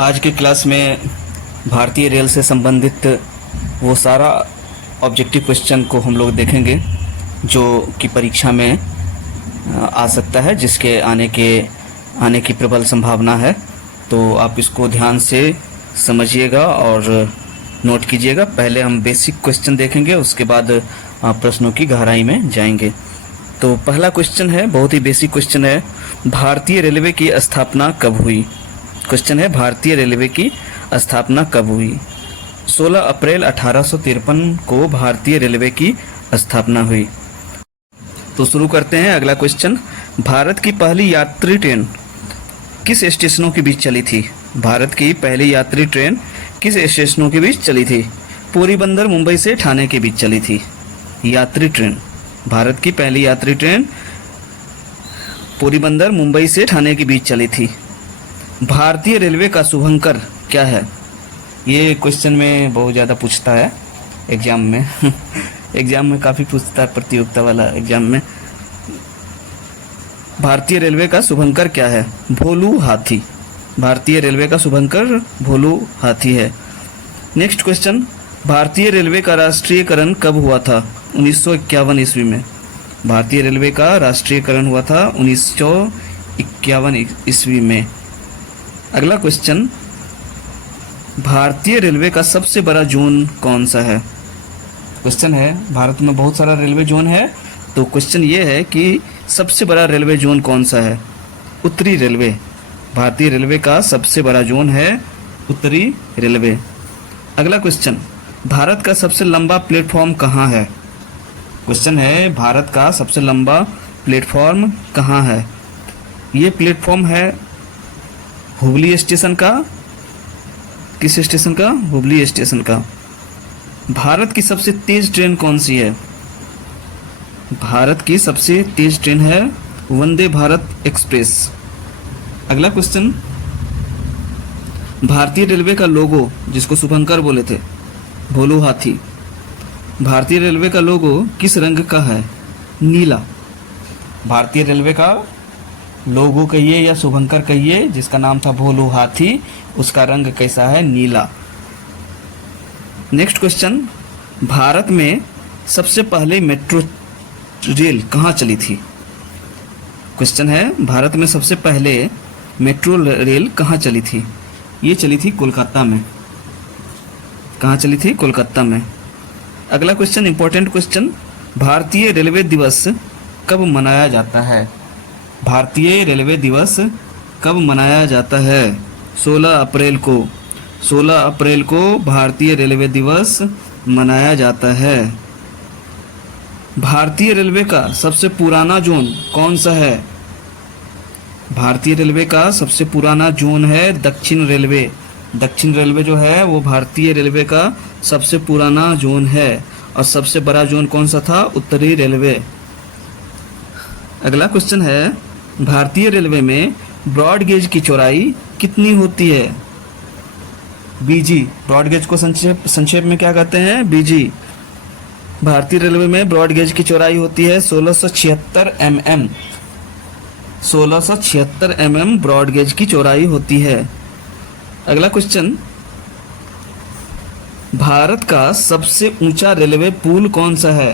आज की क्लास में भारतीय रेल से संबंधित वो सारा ऑब्जेक्टिव क्वेश्चन को हम लोग देखेंगे जो कि परीक्षा में आ सकता है, जिसके आने की प्रबल संभावना है। तो आप इसको ध्यान से समझिएगा और नोट कीजिएगा। पहले हम बेसिक क्वेश्चन देखेंगे, उसके बाद प्रश्नों की गहराई में जाएंगे। तो पहला क्वेश्चन है, बहुत ही बेसिक क्वेश्चन है, भारतीय रेलवे की स्थापना कब हुई। क्वेश्चन है, भारतीय रेलवे की स्थापना कब हुई। 16 अप्रैल 1853 को भारतीय रेलवे की स्थापना हुई। तो शुरू करते हैं अगला क्वेश्चन। भारत की पहली यात्री ट्रेन किस स्टेशनों के बीच चली थी। भारत की पहली यात्री ट्रेन किस स्टेशनों के बीच चली थी। पोरबंदर मुंबई से ठाणे के बीच चली थी यात्री ट्रेन। भारत की पहली यात्री ट्रेन पोरबंदर मुंबई से ठाणे के बीच चली थी। भारतीय रेलवे का शुभंकर क्या है। ये क्वेश्चन में बहुत ज़्यादा पूछता है एग्जाम में एग्जाम में काफ़ी पूछता है, प्रतियोगिता वाला एग्जाम में। भारतीय रेलवे का शुभंकर क्या है। भोलू हाथी। भारतीय रेलवे का शुभंकर भोलू हाथी है। नेक्स्ट क्वेश्चन, भारतीय रेलवे का राष्ट्रीयकरण कब हुआ था। 1951 ईस्वी में भारतीय रेलवे का राष्ट्रीयकरण हुआ था 1951 ईस्वी में। अगला क्वेश्चन, भारतीय रेलवे का सबसे बड़ा जोन कौन सा है। क्वेश्चन है, भारत में बहुत सारा रेलवे जोन है, तो क्वेश्चन ये है कि सबसे बड़ा रेलवे जोन कौन सा है। उत्तरी रेलवे। भारतीय रेलवे का सबसे बड़ा जोन है उत्तरी रेलवे। अगला क्वेश्चन, भारत का सबसे लंबा प्लेटफॉर्म कहाँ है। क्वेश्चन है, भारत का सबसे लंबा प्लेटफॉर्म कहाँ है। ये प्लेटफॉर्म है हुबली स्टेशन का। किस स्टेशन का। हुबली स्टेशन का। भारत की सबसे तेज ट्रेन कौन सी है। भारत की सबसे तेज ट्रेन है वंदे भारत एक्सप्रेस। अगला क्वेश्चन, भारतीय रेलवे का लोगो, जिसको शुभंकर बोले थे, भोलू हाथी, भारतीय रेलवे का लोगो किस रंग का है। नीला। भारतीय रेलवे का लोगो कहिए या शुभंकर कहिए, जिसका नाम था भोलू हाथी, उसका रंग कैसा है। नीला। नेक्स्ट क्वेश्चन, भारत में सबसे पहले मेट्रो रेल कहाँ चली थी। क्वेश्चन है, भारत में सबसे पहले मेट्रो रेल कहाँ चली थी। ये चली थी कोलकाता में। कहाँ चली थी। कोलकाता में। अगला क्वेश्चन, इंपॉर्टेंट क्वेश्चन, भारतीय रेलवे दिवस कब मनाया जाता है। भारतीय रेलवे दिवस कब मनाया जाता है। 16 अप्रैल को। 16 अप्रैल को भारतीय रेलवे दिवस मनाया जाता है। भारतीय रेलवे का सबसे पुराना जोन कौन सा है। भारतीय रेलवे का सबसे पुराना जोन है दक्षिण रेलवे। दक्षिण रेलवे जो है वो भारतीय रेलवे का सबसे पुराना जोन है। और सबसे बड़ा जोन कौन सा था। उत्तरी रेलवे। अगला क्वेश्चन है, भारतीय रेलवे में ब्रॉड गेज की चौड़ाई कितनी होती है। बीजी। ब्रॉड गेज को संक्षेप में क्या कहते हैं। बीजी। भारतीय रेलवे में ब्रॉड गेज की चौड़ाई होती है 1676 mm। 1676 mm ब्रॉड गेज की चौड़ाई होती है। अगला क्वेश्चन, भारत का सबसे ऊंचा रेलवे पुल कौन सा है।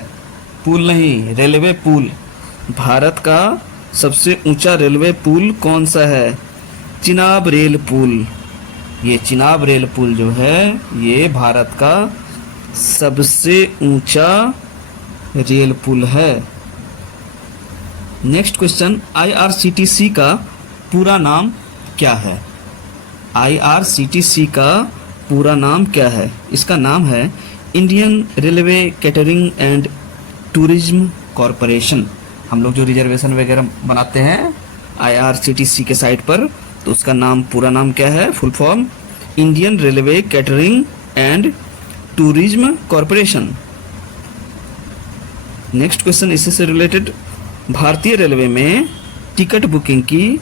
पुल नहीं, रेलवे पुल। भारत का सबसे ऊंचा रेलवे पुल कौन सा है। चिनाब रेल पुल। ये चिनाब रेल पुल जो है ये भारत का सबसे ऊंचा रेल पुल है। नेक्स्ट क्वेश्चन, आईआरसीटीसी का पूरा नाम क्या है। आईआरसीटीसी का पूरा नाम क्या है। इसका नाम है Indian railway catering and tourism corporation. हम लोग जो रिजर्वेशन वगैरह बनाते हैं आईआरसीटीसी के साइट पर, तो उसका नाम, पूरा नाम क्या है, full form Indian railway catering and tourism corporation. Next question इससे से रिलेटेड, भारतीय रेलवे में टिकट बुकिंग की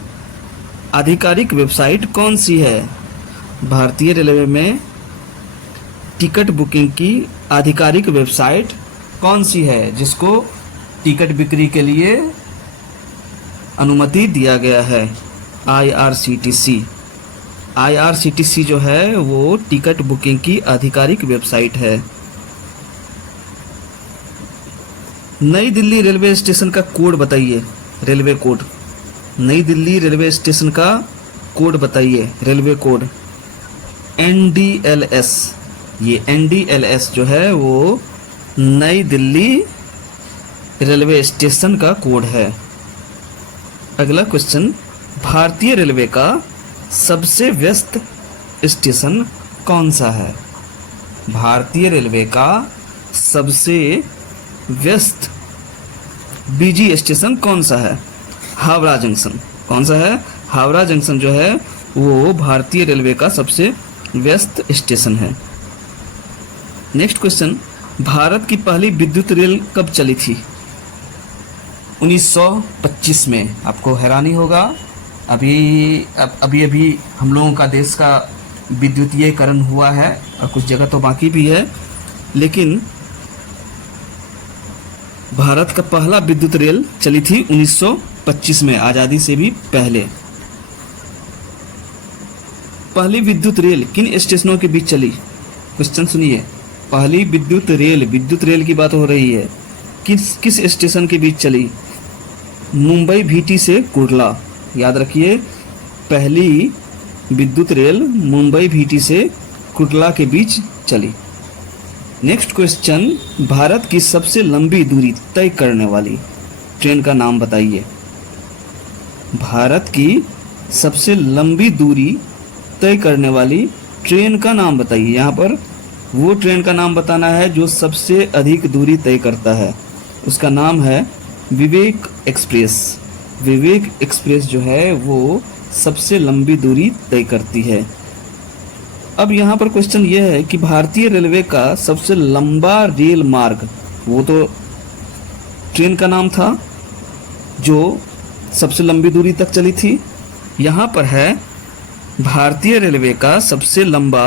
आधिकारिक वेबसाइट कौन सी है। भारतीय रेलवे में टिकट बुकिंग की आधिकारिक वेबसाइट कौन सी है, जिसको टिकट बिक्री के लिए अनुमति दिया गया है। आईआरसीटीसी। IRCTC जो है वो टिकट बुकिंग की आधिकारिक वेबसाइट है। नई दिल्ली रेलवे स्टेशन का कोड बताइए, रेलवे कोड। नई दिल्ली रेलवे स्टेशन का कोड बताइए, रेलवे कोड। NDLS, ये NDLS जो है वो नई दिल्ली रेलवे स्टेशन का कोड है। अगला क्वेश्चन, भारतीय रेलवे का सबसे व्यस्त स्टेशन कौन सा है? भारतीय रेलवे का सबसे व्यस्त बिजी स्टेशन कौन सा है? हावड़ा जंक्शन। कौन सा है? हावड़ा जंक्शन जो है वो भारतीय रेलवे का सबसे व्यस्त स्टेशन है। नेक्स्ट क्वेश्चन, भारत की पहली विद्युत रेल कब चली थी? 1925 में। आपको हैरानी होगा, अभी हम लोगों का देश का विद्युतीकरण हुआ है और कुछ जगह तो बाकी भी है, लेकिन भारत का पहला विद्युत रेल चली थी 1925 में, आज़ादी से भी पहले। पहली विद्युत रेल किन स्टेशनों के बीच चली? क्वेश्चन सुनिए, पहली विद्युत रेल की बात हो रही है, किस स्टेशन के बीच चली? मुंबई VT से कुर्ला। याद रखिए, पहली विद्युत रेल मुंबई VT से कुर्ला के बीच चली। नेक्स्ट क्वेश्चन, भारत की सबसे लंबी दूरी तय करने वाली ट्रेन का नाम बताइए। भारत की सबसे लंबी दूरी तय करने वाली ट्रेन का नाम बताइए। यहाँ पर वो ट्रेन का नाम बताना है जो सबसे अधिक दूरी तय करता है, उसका नाम है विवेक एक्सप्रेस। विवेक एक्सप्रेस जो है वो सबसे लंबी दूरी तय करती है। अब यहाँ पर क्वेश्चन ये है कि भारतीय रेलवे का सबसे लंबा रेल मार्ग, वो तो ट्रेन का नाम था जो सबसे लंबी दूरी तक चली थी। यहाँ पर है भारतीय रेलवे का सबसे लंबा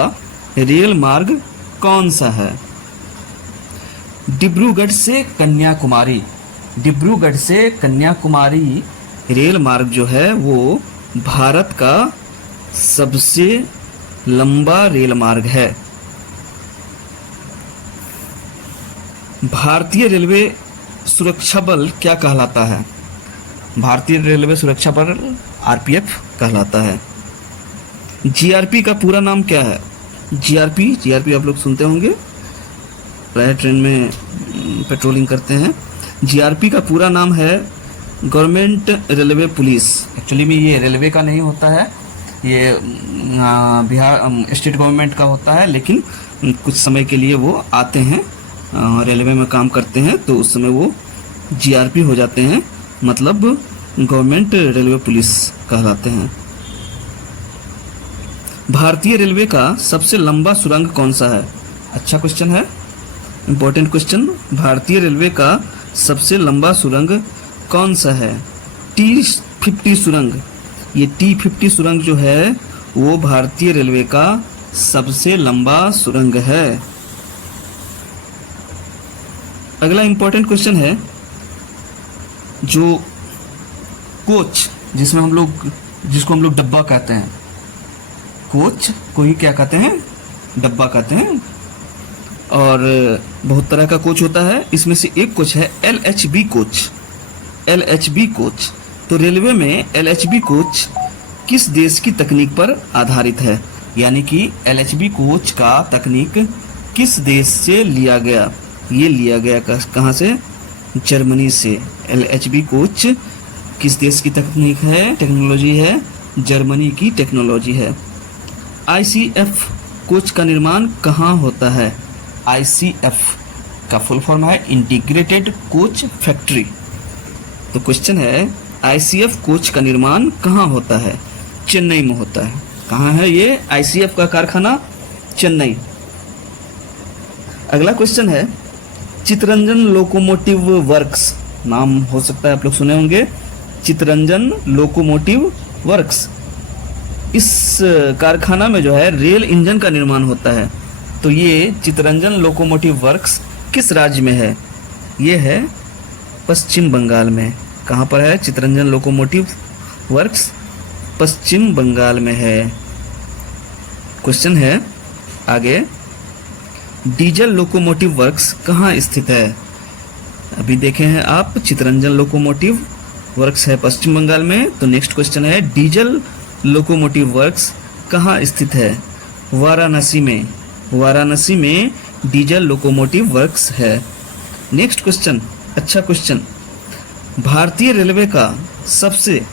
रेल मार्ग कौन सा है? डिब्रूगढ़ से कन्याकुमारी। डिब्रूगढ़ से कन्याकुमारी रेल मार्ग जो है वो भारत का सबसे लंबा रेल मार्ग है। भारतीय रेलवे सुरक्षा बल क्या कहलाता है? भारतीय रेलवे सुरक्षा बल RPF कहलाता है। GRP का पूरा नाम क्या है? GRP आप लोग सुनते होंगे, प्रायः ट्रेन में पेट्रोलिंग करते हैं। GRP का पूरा नाम है गवर्नमेंट रेलवे पुलिस। एक्चुअली में ये रेलवे का नहीं होता है, ये बिहार स्टेट गवर्नमेंट का होता है, लेकिन कुछ समय के लिए वो आते हैं, रेलवे में काम करते हैं, तो उस समय वो GRP हो जाते हैं, मतलब गवर्नमेंट रेलवे पुलिस कहलाते हैं। भारतीय रेलवे का सबसे लंबा सुरंग कौन सा है? अच्छा क्वेश्चन है, इंपॉर्टेंट क्वेश्चन। भारतीय रेलवे का सबसे लंबा सुरंग कौन सा है? T50 सुरंग। ये T50 सुरंग जो है वो भारतीय रेलवे का सबसे लंबा सुरंग है। अगला इंपॉर्टेंट क्वेश्चन है, जो कोच जिसको हम लोग डब्बा कहते हैं, कोच को ही क्या कहते हैं? डब्बा कहते हैं। और बहुत तरह का कोच होता है, इसमें से एक कोच है LHB कोच। LHB कोच, तो रेलवे में LHB कोच किस देश की तकनीक पर आधारित है? यानी कि LHB कोच का तकनीक किस देश से लिया गया? ये लिया गया कहाँ से? जर्मनी से। LHB कोच किस देश की तकनीक है, टेक्नोलॉजी है? जर्मनी की टेक्नोलॉजी है। ICF कोच का निर्माण कहाँ होता है? ICF का फुल फॉर्म है इंटीग्रेटेड कोच फैक्ट्री। तो क्वेश्चन है, ICF कोच का निर्माण कहाँ होता है? चेन्नई में होता है। कहाँ है ये ICF का कारखाना? चेन्नई। अगला क्वेश्चन है, चितरंजन लोकोमोटिव वर्क्स, नाम हो सकता है आप लोग सुने होंगे, चितरंजन लोकोमोटिव वर्क्स। इस कारखाना में जो है रेल इंजन का निर्माण होता है। तो ये चितरंजन लोकोमोटिव वर्क्स किस राज्य में है? ये है पश्चिम बंगाल में। कहाँ पर है चितरंजन लोकोमोटिव वर्क्स? पश्चिम बंगाल में है। क्वेश्चन है आगे, डीजल लोकोमोटिव वर्क्स कहाँ स्थित है? अभी देखे हैं आप, चितरंजन लोकोमोटिव वर्क्स है पश्चिम बंगाल में। तो नेक्स्ट क्वेश्चन है, डीजल लोकोमोटिव वर्क्स कहाँ स्थित है? वाराणसी में। वाराणसी में डीजल लोकोमोटिव वर्क्स है। नेक्स्ट क्वेश्चन, अच्छा क्वेश्चन, भारतीय रेलवे का सबसे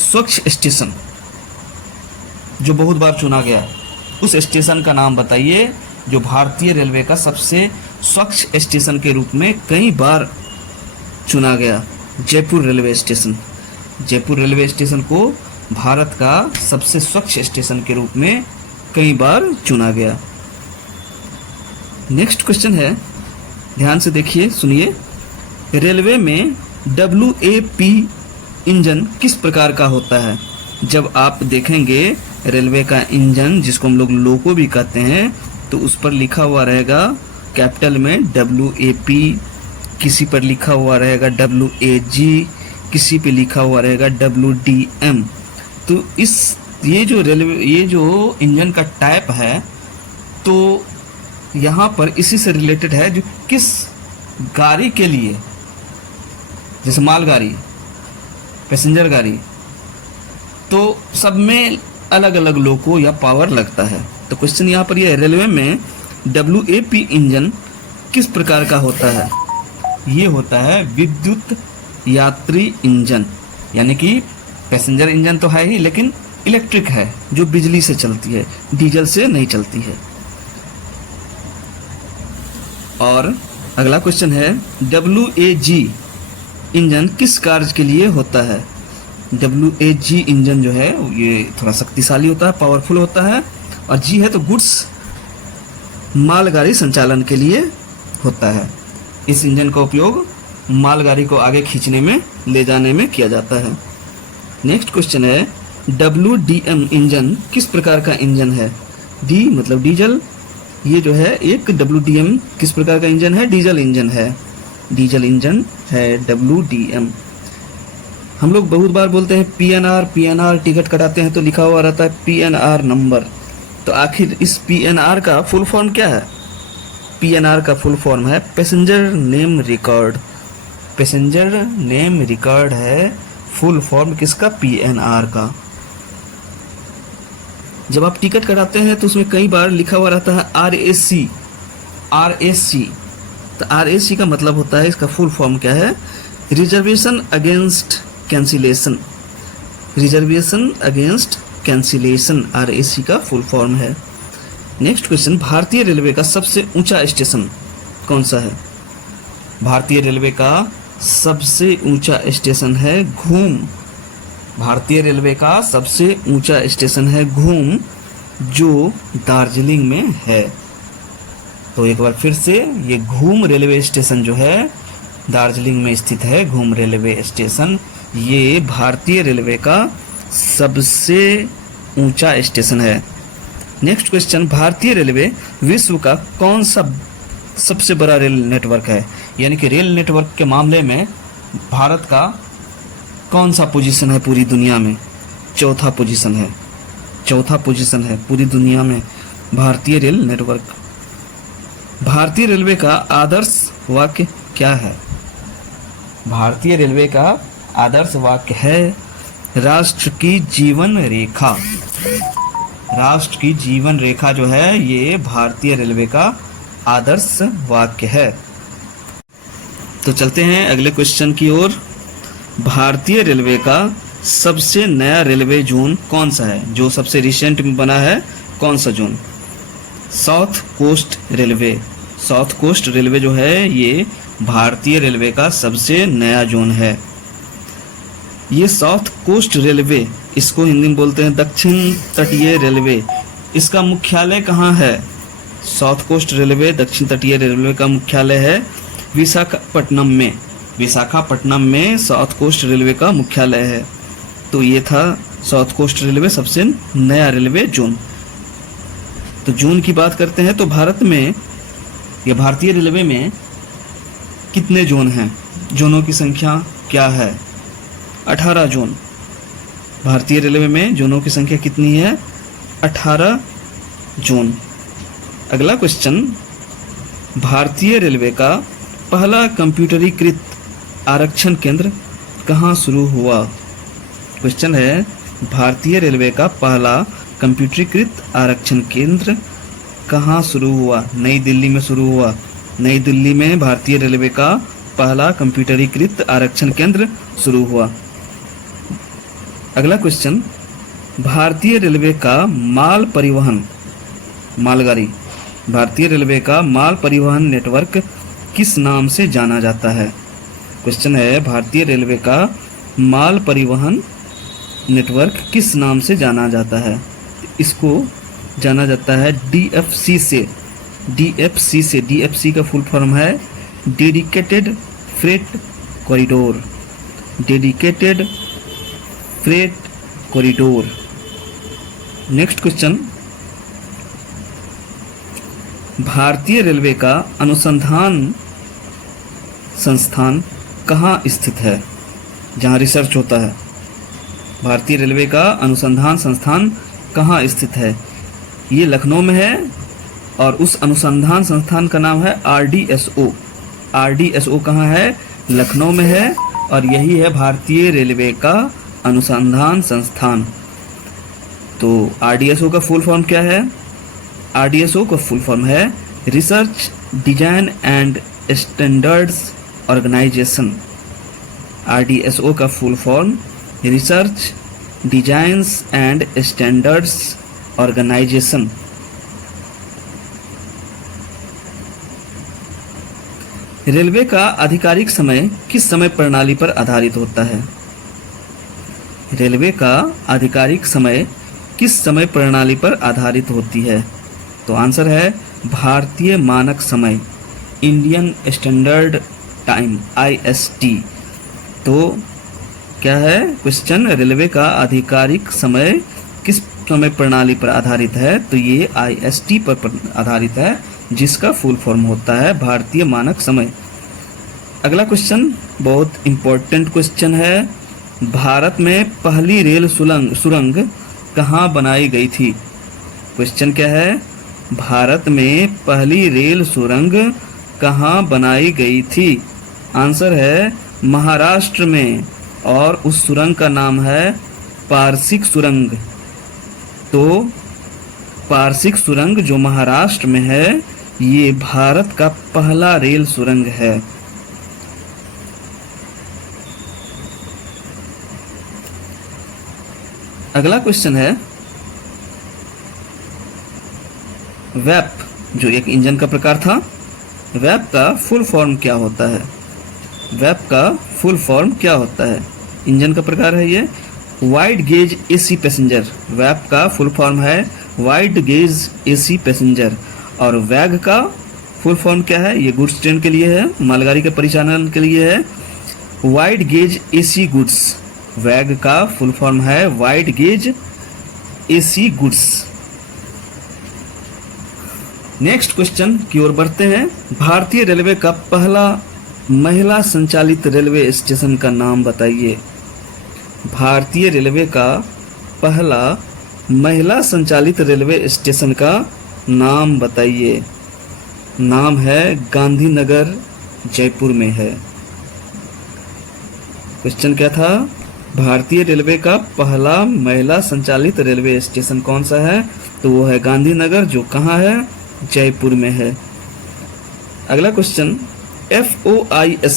स्वच्छ स्टेशन जो बहुत बार चुना गया, उस स्टेशन का नाम बताइए जो भारतीय रेलवे का सबसे स्वच्छ स्टेशन के रूप में कई बार चुना गया। Jaipur railway station. Jaipur railway station को भारत का सबसे स्वच्छ स्टेशन के रूप में कई बार चुना गया। नेक्स्ट क्वेश्चन है, ध्यान से देखिए, सुनिए। रेलवे में WAP इंजन किस प्रकार का होता है? जब आप देखेंगे रेलवे का इंजन, जिसको हम लोग लोको भी कहते हैं, तो उस पर लिखा हुआ रहेगा कैपिटल में WAP, किसी पर लिखा हुआ रहेगा WAG, किसी पे लिखा हुआ रहेगा WDM। तो ये जो इंजन का टाइप है, तो यहाँ पर इसी से रिलेटेड है, जो किस गाड़ी के लिए, जैसे मालगाड़ी, पैसेंजर गाड़ी, तो सब में अलग अलग लोको या पावर लगता है। तो क्वेश्चन यहाँ पर यह है, रेलवे में WAP इंजन किस प्रकार का होता है? ये होता है विद्युत यात्री इंजन, यानी कि पैसेंजर इंजन तो है ही, लेकिन इलेक्ट्रिक है, जो बिजली से चलती है, डीजल से नहीं चलती है। और अगला क्वेश्चन है, WAG इंजन किस कार्य के लिए होता है? WAG इंजन जो है ये थोड़ा शक्तिशाली होता है, पावरफुल होता है, और G है तो गुड्स मालगाड़ी संचालन के लिए होता है। इस इंजन का उपयोग मालगाड़ी को आगे खींचने में, ले जाने में किया जाता है। नेक्स्ट क्वेश्चन है, WDM इंजन किस प्रकार का इंजन है? D मतलब डीजल, ये जो है एक WDM किस प्रकार का इंजन है? डीजल इंजन है, डीजल इंजन है WDM। हम लोग बहुत बार बोलते हैं PNR, टिकट कटाते हैं तो लिखा हुआ रहता है PNR नंबर। तो आखिर इस PNR का फुल फॉर्म क्या है? PNR का फुल फॉर्म है passenger name record. Passenger name record है फुल फॉर्म किसका? PNR का। जब आप टिकट कटाते हैं तो उसमें कई बार लिखा हुआ रहता है RAC। तो RAC का मतलब होता है, इसका फुल फॉर्म क्या है? Reservation against cancellation. Reservation against cancellation RAC का फुल फॉर्म है। नेक्स्ट क्वेश्चन, भारतीय रेलवे का सबसे ऊंचा स्टेशन कौन सा है? भारतीय रेलवे का सबसे ऊंचा स्टेशन है घूम। भारतीय रेलवे का सबसे ऊंचा स्टेशन है घूम, जो दार्जिलिंग में है। तो एक बार फिर से, ये घूम रेलवे स्टेशन जो है दार्जिलिंग में स्थित है। घूम रेलवे स्टेशन ये भारतीय रेलवे का सबसे ऊंचा स्टेशन है। नेक्स्ट क्वेश्चन, भारतीय रेलवे विश्व का कौन सा सबसे बड़ा रेल नेटवर्क है? यानी कि रेल नेटवर्क के मामले में भारत का कौन सा पोजीशन है पूरी दुनिया में? चौथा पोजीशन है। चौथा पोजीशन है पूरी दुनिया में भारतीय रेल नेटवर्क। भारतीय रेलवे का आदर्श वाक्य क्या है? भारतीय रेलवे का आदर्श वाक्य है राष्ट्र की जीवन रेखा। राष्ट्र की जीवन रेखा जो है ये भारतीय रेलवे का आदर्श वाक्य है। तो चलते हैं अगले क्वेश्चन की ओर। भारतीय रेलवे का सबसे नया रेलवे जोन कौन सा है? जो सबसे रिसेंट में बना है, कौन सा zone? South Coast Railway. South Coast Railway जो है ये भारतीय रेलवे का सबसे नया जोन है। ये साउथ कोस्ट रेलवे, इसको हिंदी में बोलते हैं दक्षिण तटीय रेलवे। इसका मुख्यालय कहाँ है? साउथ कोस्ट रेलवे, दक्षिण तटीय रेलवे का मुख्यालय है विशाखापट्टनम में। विशाखापट्टनम में साउथ कोस्ट रेलवे का मुख्यालय है। तो ये था साउथ कोस्ट रेलवे सबसे नया रेलवे जोन। तो जोन की बात करते हैं तो भारत में या भारतीय रेलवे में कितने जोन हैं? जोनों की संख्या क्या है? 18 जोन। भारतीय रेलवे में जोनों की संख्या कितनी है? 18 जोन। अगला क्वेश्चन, भारतीय रेलवे का पहला कंप्यूटरीकृत आरक्षण केंद्र कहाँ शुरू हुआ? क्वेश्चन है, भारतीय रेलवे का पहला कंप्यूटरीकृत आरक्षण केंद्र कहाँ शुरू हुआ? नई दिल्ली में शुरू हुआ। नई दिल्ली में भारतीय रेलवे का पहला कंप्यूटरीकृत आरक्षण केंद्र शुरू हुआ। अगला क्वेश्चन, भारतीय रेलवे का माल परिवहन मालगाड़ी भारतीय रेलवे का माल परिवहन नेटवर्क किस नाम से जाना जाता है? क्वेश्चन है, भारतीय रेलवे का माल परिवहन नेटवर्क किस नाम से जाना जाता है? इसको जाना जाता है DFC से। DFC का फुल फॉर्म है dedicated freight corridor. Dedicated freight corridor. Next question, भारतीय रेलवे का अनुसंधान संस्थान कहाँ स्थित है? जहाँ रिसर्च होता है। भारतीय रेलवे का अनुसंधान संस्थान कहाँ स्थित है? ये लखनऊ में है और उस अनुसंधान संस्थान का नाम है RDSO। RDSO कहाँ है? लखनऊ में है और यही है भारतीय रेलवे का अनुसंधान संस्थान। तो RDSO का फुल फॉर्म क्या है? RDSO का फुल फॉर्म है Research Design and Standards Organisation. RDSO का full form Research Designs and Standards Organisation. Railway का आधिकारिक समय किस समय प्रणाली पर आधारित होता है? रेलवे का आधिकारिक समय किस समय प्रणाली पर आधारित होती है? तो आंसर है भारतीय मानक समय, इंडियन स्टैंडर्ड टाइम, IST। तो क्या है क्वेश्चन? रेलवे का आधिकारिक समय किस समय प्रणाली पर आधारित है? तो ये IST पर आधारित है, जिसका फुल फॉर्म होता है भारतीय मानक समय। अगला क्वेश्चन बहुत इंपॉर्टेंट क्वेश्चन है, भारत में पहली रेल सुरंग कहाँ बनाई गई थी? क्वेश्चन क्या है? भारत में पहली रेल सुरंग कहाँ बनाई गई थी? आंसर है महाराष्ट्र में और उस सुरंग का नाम है पारसिक सुरंग। तो पारसिक सुरंग जो महाराष्ट्र में है, ये भारत का पहला रेल सुरंग है। अगला क्वेश्चन है, वैप जो एक इंजन का प्रकार था, वैप का फुल फॉर्म क्या होता है? वैप का फुल फॉर्म क्या होता है? इंजन का प्रकार है ये वाइड गेज AC पैसेंजर। वैप का फुल फॉर्म है वाइड गेज AC पैसेंजर। और वैग का फुल फॉर्म क्या है? ये गुड्स ट्रेन के लिए है, मालगाड़ी के परिचालन के लिए है, वाइड गेज AC गुड्स। वैग का फुल फॉर्म है wide gauge AC goods. Next question की ओर बढ़ते हैं, भारतीय रेलवे का पहला महिला संचालित रेलवे स्टेशन का नाम बताइए। भारतीय रेलवे का पहला महिला संचालित रेलवे स्टेशन का नाम बताइए। नाम है गांधीनगर, जयपुर में है। क्वेश्चन क्या था? भारतीय रेलवे का पहला महिला संचालित रेलवे स्टेशन कौन सा है? तो वो है गांधीनगर, जो कहाँ है? जयपुर में है। अगला क्वेश्चन, FOIS।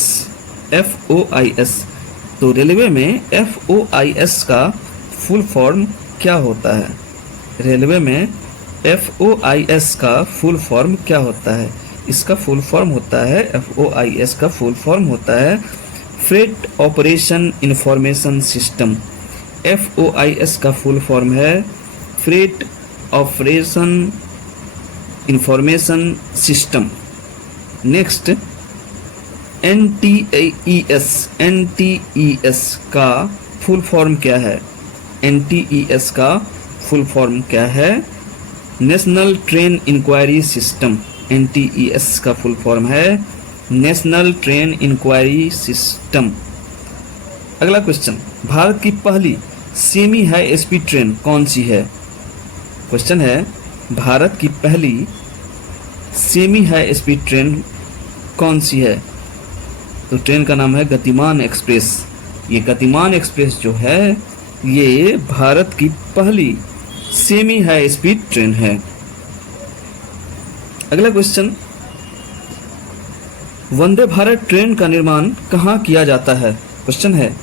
तो रेलवे में FOIS का फुल फॉर्म क्या होता है? रेलवे में FOIS का फुल फॉर्म क्या होता है? इसका फुल फॉर्म होता है, FOIS का फुल फॉर्म होता है Freight Operation Information System. FOIS का फुल फॉर्म है Freight Operation Information System. Next, NTES का फुल फॉर्म क्या है? NTES का फुल फॉर्म क्या है? National Train Enquiry System. NTES का फुल फॉर्म है नेशनल ट्रेन इंक्वायरी सिस्टम। अगला क्वेश्चन, भारत की पहली सेमी हाई स्पीड ट्रेन कौन सी है? क्वेश्चन है, भारत की पहली सेमी हाई स्पीड ट्रेन कौन सी है? तो ट्रेन का नाम है गतिमान एक्सप्रेस। ये गतिमान एक्सप्रेस जो है ये भारत की पहली सेमी हाई स्पीड ट्रेन है। अगला क्वेश्चन, वंदे भारत ट्रेन का निर्माण कहाँ किया जाता है? क्वेश्चन है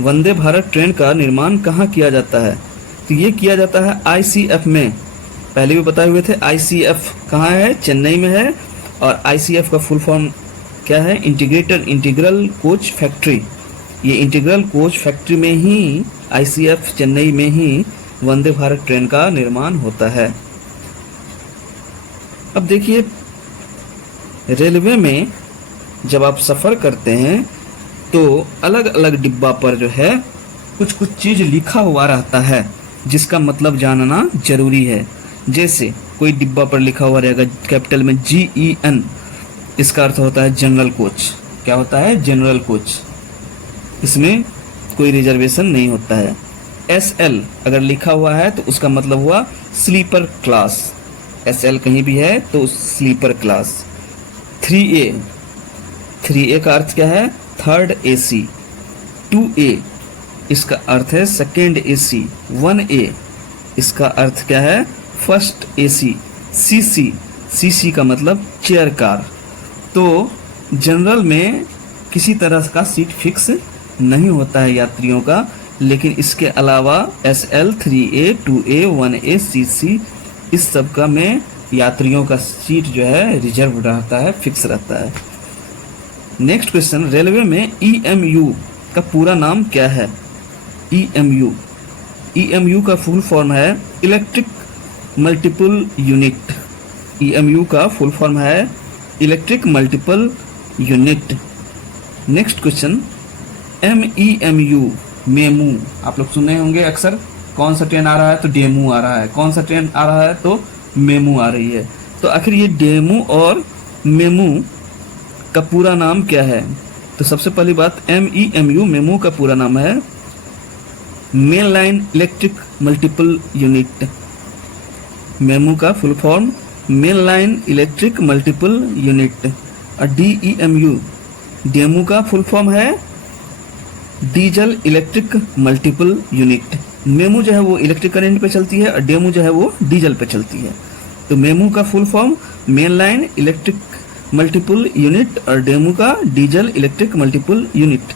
वंदे भारत ट्रेन का निर्माण कहाँ किया जाता है? तो ये किया जाता है आईसीएफ में। पहले भी बताए हुए थे, आईसीएफ कहाँ है? चेन्नई में है। और आईसीएफ का फुल फॉर्म क्या है? Integral coach factory. ये इंटीग्रल कोच फैक्ट्री में ही, आईसीएफ चेन्नई में ही वंदे भारत ट्रेन का निर्माण होता है। अब देखिए, रेलवे में जब आप सफ़र करते हैं तो अलग अलग डिब्बा पर जो है कुछ कुछ चीज़ लिखा हुआ रहता है जिसका मतलब जानना जरूरी है। जैसे कोई डिब्बा पर लिखा हुआ रहेगा कैपिटल में GEN, इसका अर्थ होता है जनरल कोच। क्या होता है? General coach. इसमें कोई रिजर्वेशन नहीं होता है। SL अगर लिखा हुआ है तो उसका मतलब हुआ स्लीपर क्लास। SL कहीं भी है तो स्लीपर क्लास। 3A का अर्थ क्या है? Third AC। 2A इसका अर्थ है सेकेंड AC। 1A इसका अर्थ क्या है? First AC। CC का मतलब चेयर कार। तो जनरल में किसी तरह का सीट फिक्स नहीं होता है यात्रियों का, लेकिन इसके अलावा SL, 3A, 2A, 1A, CC इस सब का में यात्रियों का सीट जो है रिजर्व रहता है, फिक्स रहता है। नेक्स्ट क्वेश्चन, रेलवे में EMU का पूरा नाम क्या है? EMU का फुल फॉर्म है इलेक्ट्रिक मल्टीपल यूनिट। EMU का फुल फॉर्म है electric multiple unit. Next question, MEMU, MEMU, आप लोग सुने होंगे अक्सर। कौन सा ट्रेन आ रहा है? तो डेमू आ रहा है। कौन सा ट्रेन आ रहा है? तो मेमू आ रही है। तो आखिर ये डेमू और मेमू का पूरा नाम क्या है? तो सबसे पहली बात, MEMU मेमू का पूरा नाम है main line electric multiple unit. MEMU का full form main line electric multiple unit. और DEMU, डेमू का फुल फॉर्म है diesel electric multiple unit. MEMU जो है वो इलेक्ट्रिक करंट पे चलती है और डेमू जो है वो डीजल पे चलती है। तो मेमू का full form main line electric multiple unit और डेमू का डीजल इलेक्ट्रिक मल्टीपल यूनिट।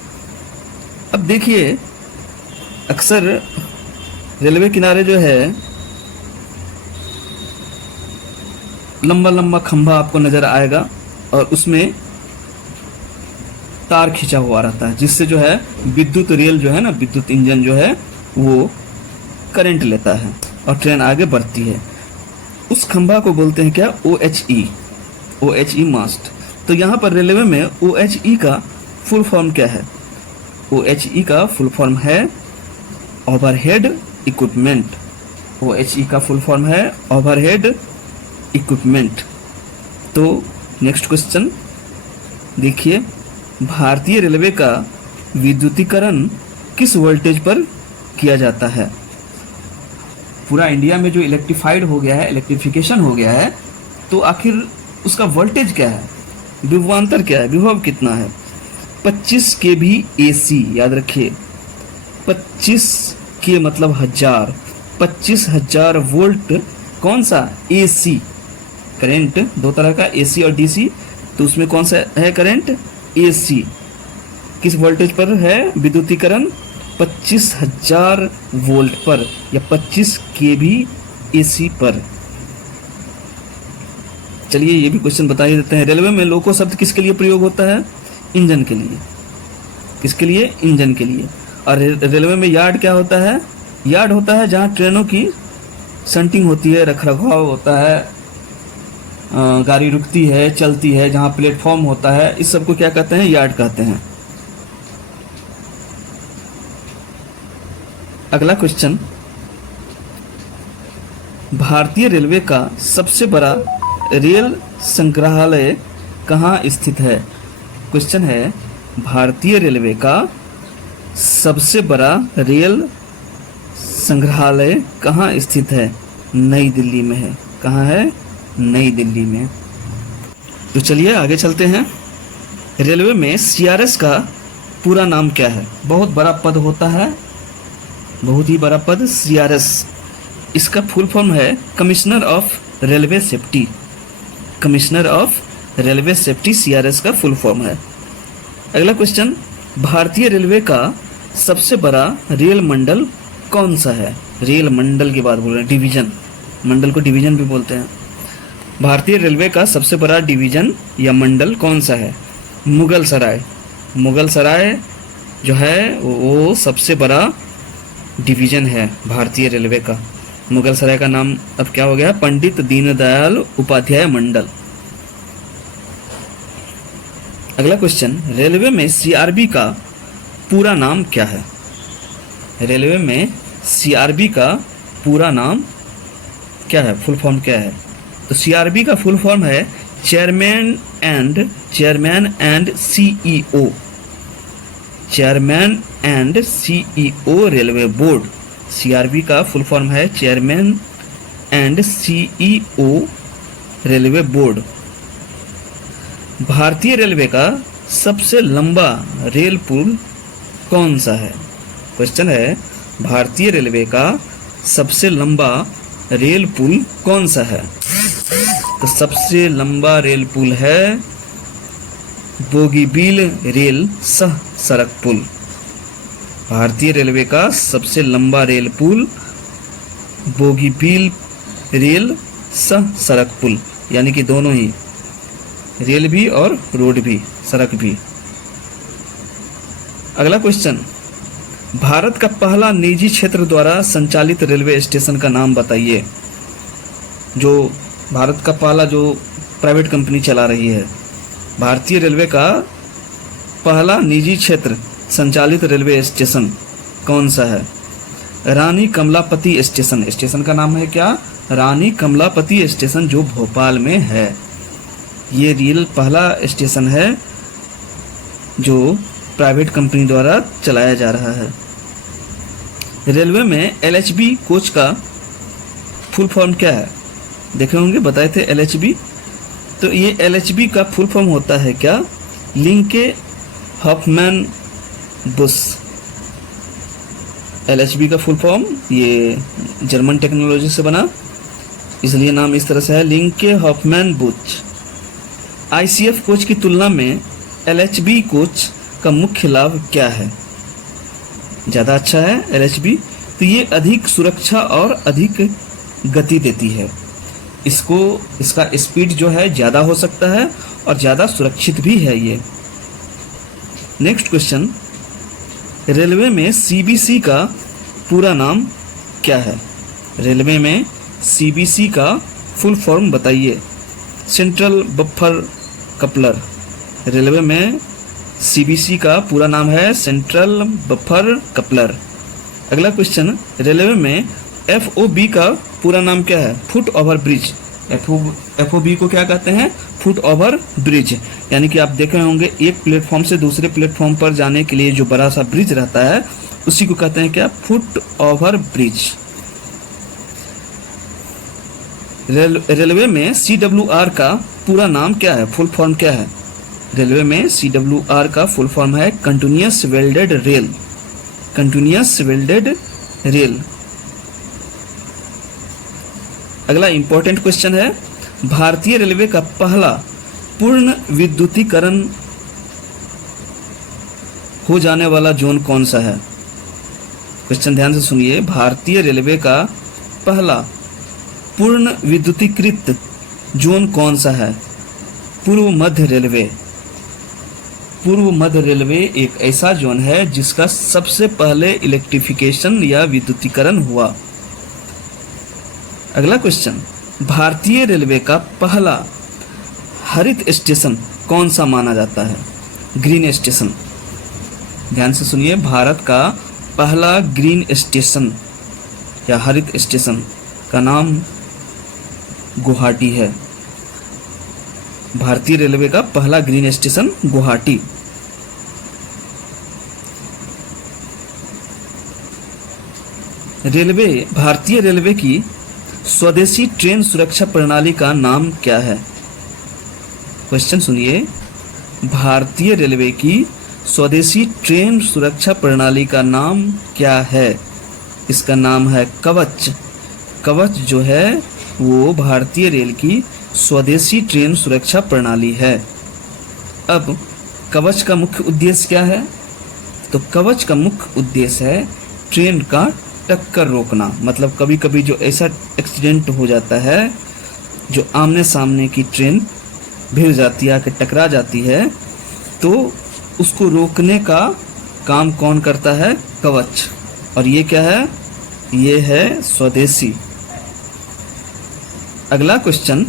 अब देखिए, अक्सर रेलवे किनारे जो है लंबा लंबा खंभा आपको नजर आएगा और उसमें तार खींचा हुआ रहता है, जिससे जो है विद्युत रेल जो है ना, विद्युत इंजन जो है वो करंट लेता है और ट्रेन आगे बढ़ती है। उस खंभा को बोलते हैं क्या? OHE मास्ट। तो यहाँ पर रेलवे में OHE का फुल फॉर्म क्या है? OHE का फुल फॉर्म है ओवरहेड इक्विपमेंट। OHE का फुल फॉर्म है ओवरहेड इक्विपमेंट। तो नेक्स्ट क्वेश्चन देखिए, भारतीय रेलवे का विद्युतीकरण किस वोल्टेज पर किया जाता है? पूरा इंडिया में जो इलेक्ट्रिफाइड हो गया है, इलेक्ट्रिफिकेशन हो गया है, तो आखिर उसका वोल्टेज क्या है? विभवांतर क्या है? विभव कितना है? 25 kV AC, याद रखिए। 25 के मतलब 1000, 25,000 वोल्ट। कौन सा? AC current. दो तरह का, AC और DC। तो उसमें कौन सा है करंट? AC। किस वोल्टेज पर है विद्युतीकरण? 25,000 वोल्ट पर या 25 kV AC पर। चलिए ये भी क्वेश्चन बता ही देते हैं। रेलवे में लोको शब्द किसके लिए प्रयोग होता है? इंजन के लिए। किसके लिए? इंजन के लिए। और रेलवे में यार्ड क्या होता है? यार्ड होता है जहाँ ट्रेनों की शंटिंग होती है, रखरखाव होता है, गाड़ी रुकती है, चलती है, जहाँ प्लेटफॉर्म होता है, इस सब को क्या कहते हैं? यार्ड कहते हैं। अगला क्वेश्चन, भारतीय रेलवे का सबसे बड़ा रेल संग्रहालय कहाँ स्थित है? क्वेश्चन है, भारतीय रेलवे का सबसे बड़ा रेल संग्रहालय कहाँ स्थित है? नई दिल्ली में है। कहाँ है? नई दिल्ली में। तो चलिए आगे चलते हैं। रेलवे में सीआरएस का पूरा नाम क्या है? बहुत बड़ा पद होता है, बहुत ही बड़ा पद, सीआरएस। इसका फुल फॉर्म है commissioner of railway safety. Commissioner of railway safety CRS का फुल फॉर्म है। अगला क्वेश्चन, भारतीय रेलवे का सबसे बड़ा रेल मंडल कौन सा है? रेल मंडल की बात बोल रहे हैं, डिवीजन। मंडल को डिवीजन भी बोलते हैं। भारतीय रेलवे का सबसे बड़ा डिवीजन या मंडल कौन सा है? मुगल सराय। मुगल सराय जो है वो सबसे बड़ा डिवीजन है भारतीय रेलवे का। मुगल सराय का नाम अब क्या हो गया? पंडित दीनदयाल उपाध्याय मंडल। अगला क्वेश्चन, रेलवे में सीआरबी का पूरा नाम क्या है? रेलवे में सीआरबी का पूरा नाम क्या है? फुल फॉर्म क्या है? तो सीआरबी का फुल फॉर्म है chairman and CEO. Chairman and CEO railway board. CRB का फुल फॉर्म है chairman and CEO railway board. भारतीय रेलवे का सबसे लंबा रेल पुल कौन सा है? क्वेश्चन है, भारतीय रेलवे का सबसे लंबा रेल पुल कौन सा है? तो सबसे लंबा रेल पुल है बोगीबील रेल सह सड़क पुल। भारतीय रेलवे का सबसे लंबा रेल पुल बोगीबील रेल सह सड़क पुल, यानी कि दोनों ही, रेल भी और रोड भी, सड़क भी। अगला क्वेश्चन, भारत का पहला निजी क्षेत्र द्वारा संचालित रेलवे स्टेशन का नाम बताइए। जो भारत का पहला जो प्राइवेट कंपनी चला रही है, भारतीय रेलवे का पहला निजी क्षेत्र संचालित रेलवे स्टेशन कौन सा है? रानी कमलापति स्टेशन। स्टेशन का नाम है क्या? रानी कमलापति स्टेशन, जो भोपाल में है। ये रेल पहला स्टेशन है जो प्राइवेट कंपनी द्वारा चलाया जा रहा है। रेलवे में एलएचबी कोच का फुल फॉर्म क्या है? देखे होंगे, बताए थे एलएचबी। तो ये एलएचबी का फुल फॉर्म होता है क्या? लिंके हॉफमैन बुश। एलएचबी का फुल फॉर्म ये जर्मन टेक्नोलॉजी से बना, इसलिए नाम इस तरह से है, लिंके हॉफमैन बुश। आईसीएफ कोच की तुलना में एलएचबी कोच का मुख्य लाभ क्या है? ज़्यादा अच्छा है एलएचबी, तो ये अधिक सुरक्षा और अधिक गति देती है। इसका स्पीड जो है ज़्यादा हो सकता है और ज़्यादा सुरक्षित भी है ये। नेक्स्ट क्वेश्चन, रेलवे में सीबीसी का पूरा नाम क्या है? रेलवे में सीबीसी का फुल फॉर्म बताइए। Central buffer coupler. रेलवे में सीबीसी का पूरा नाम है सेंट्रल बफर कपलर। अगला क्वेश्चन, रेलवे में एफओबी का पूरा नाम क्या है? Foot over bridge. एफओबी को क्या कहते हैं? Foot over bridge. यानी कि आप देखे होंगे एक प्लेटफॉर्म से दूसरे प्लेटफॉर्म पर जाने के लिए जो बड़ा सा ब्रिज रहता है उसी को कहते हैं क्या? Foot over bridge. रेलवे में सीडब्ल्यूआर का पूरा नाम क्या है? फुल फॉर्म क्या है? रेलवे में सीडब्ल्यूआर का फुल फॉर्म है continuous welded rail. Continuous welded rail. अगला इंपॉर्टेंट क्वेश्चन है, भारतीय रेलवे का पहला पूर्ण विद्युतीकरण हो जाने वाला जोन कौन सा है? क्वेश्चन ध्यान से सुनिए। भारतीय रेलवे का पहला पूर्ण विद्युतीकृत जोन कौन सा है? पूर्व मध्य रेलवे। पूर्व मध्य रेलवे एक ऐसा जोन है जिसका सबसे पहले इलेक्ट्रिफिकेशन या विद्युतीकरण हुआ। अगला क्वेश्चन, भारतीय रेलवे का पहला हरित स्टेशन कौन सा माना जाता है? Green station. ध्यान से सुनिए, भारत का पहला ग्रीन स्टेशन या हरित स्टेशन का नाम गुवाहाटी है। भारतीय रेलवे का पहला ग्रीन स्टेशन गुवाहाटी। भारतीय रेलवे की स्वदेशी ट्रेन सुरक्षा प्रणाली का नाम क्या है? क्वेश्चन सुनिए, भारतीय रेलवे की स्वदेशी ट्रेन सुरक्षा प्रणाली का नाम क्या है? इसका नाम है कवच। कवच जो है वो भारतीय रेल की स्वदेशी ट्रेन सुरक्षा प्रणाली है। अब कवच का मुख्य उद्देश्य क्या है? तो कवच का मुख्य उद्देश्य है ट्रेन का टक्कर रोकना। मतलब कभी कभी जो ऐसा एक्सीडेंट हो जाता है, जो आमने सामने की ट्रेन भिड़ जाती है, आके टकरा जाती है, तो उसको रोकने का काम कौन करता है? कवच। और ये क्या है? ये है स्वदेशी। अगला क्वेश्चन,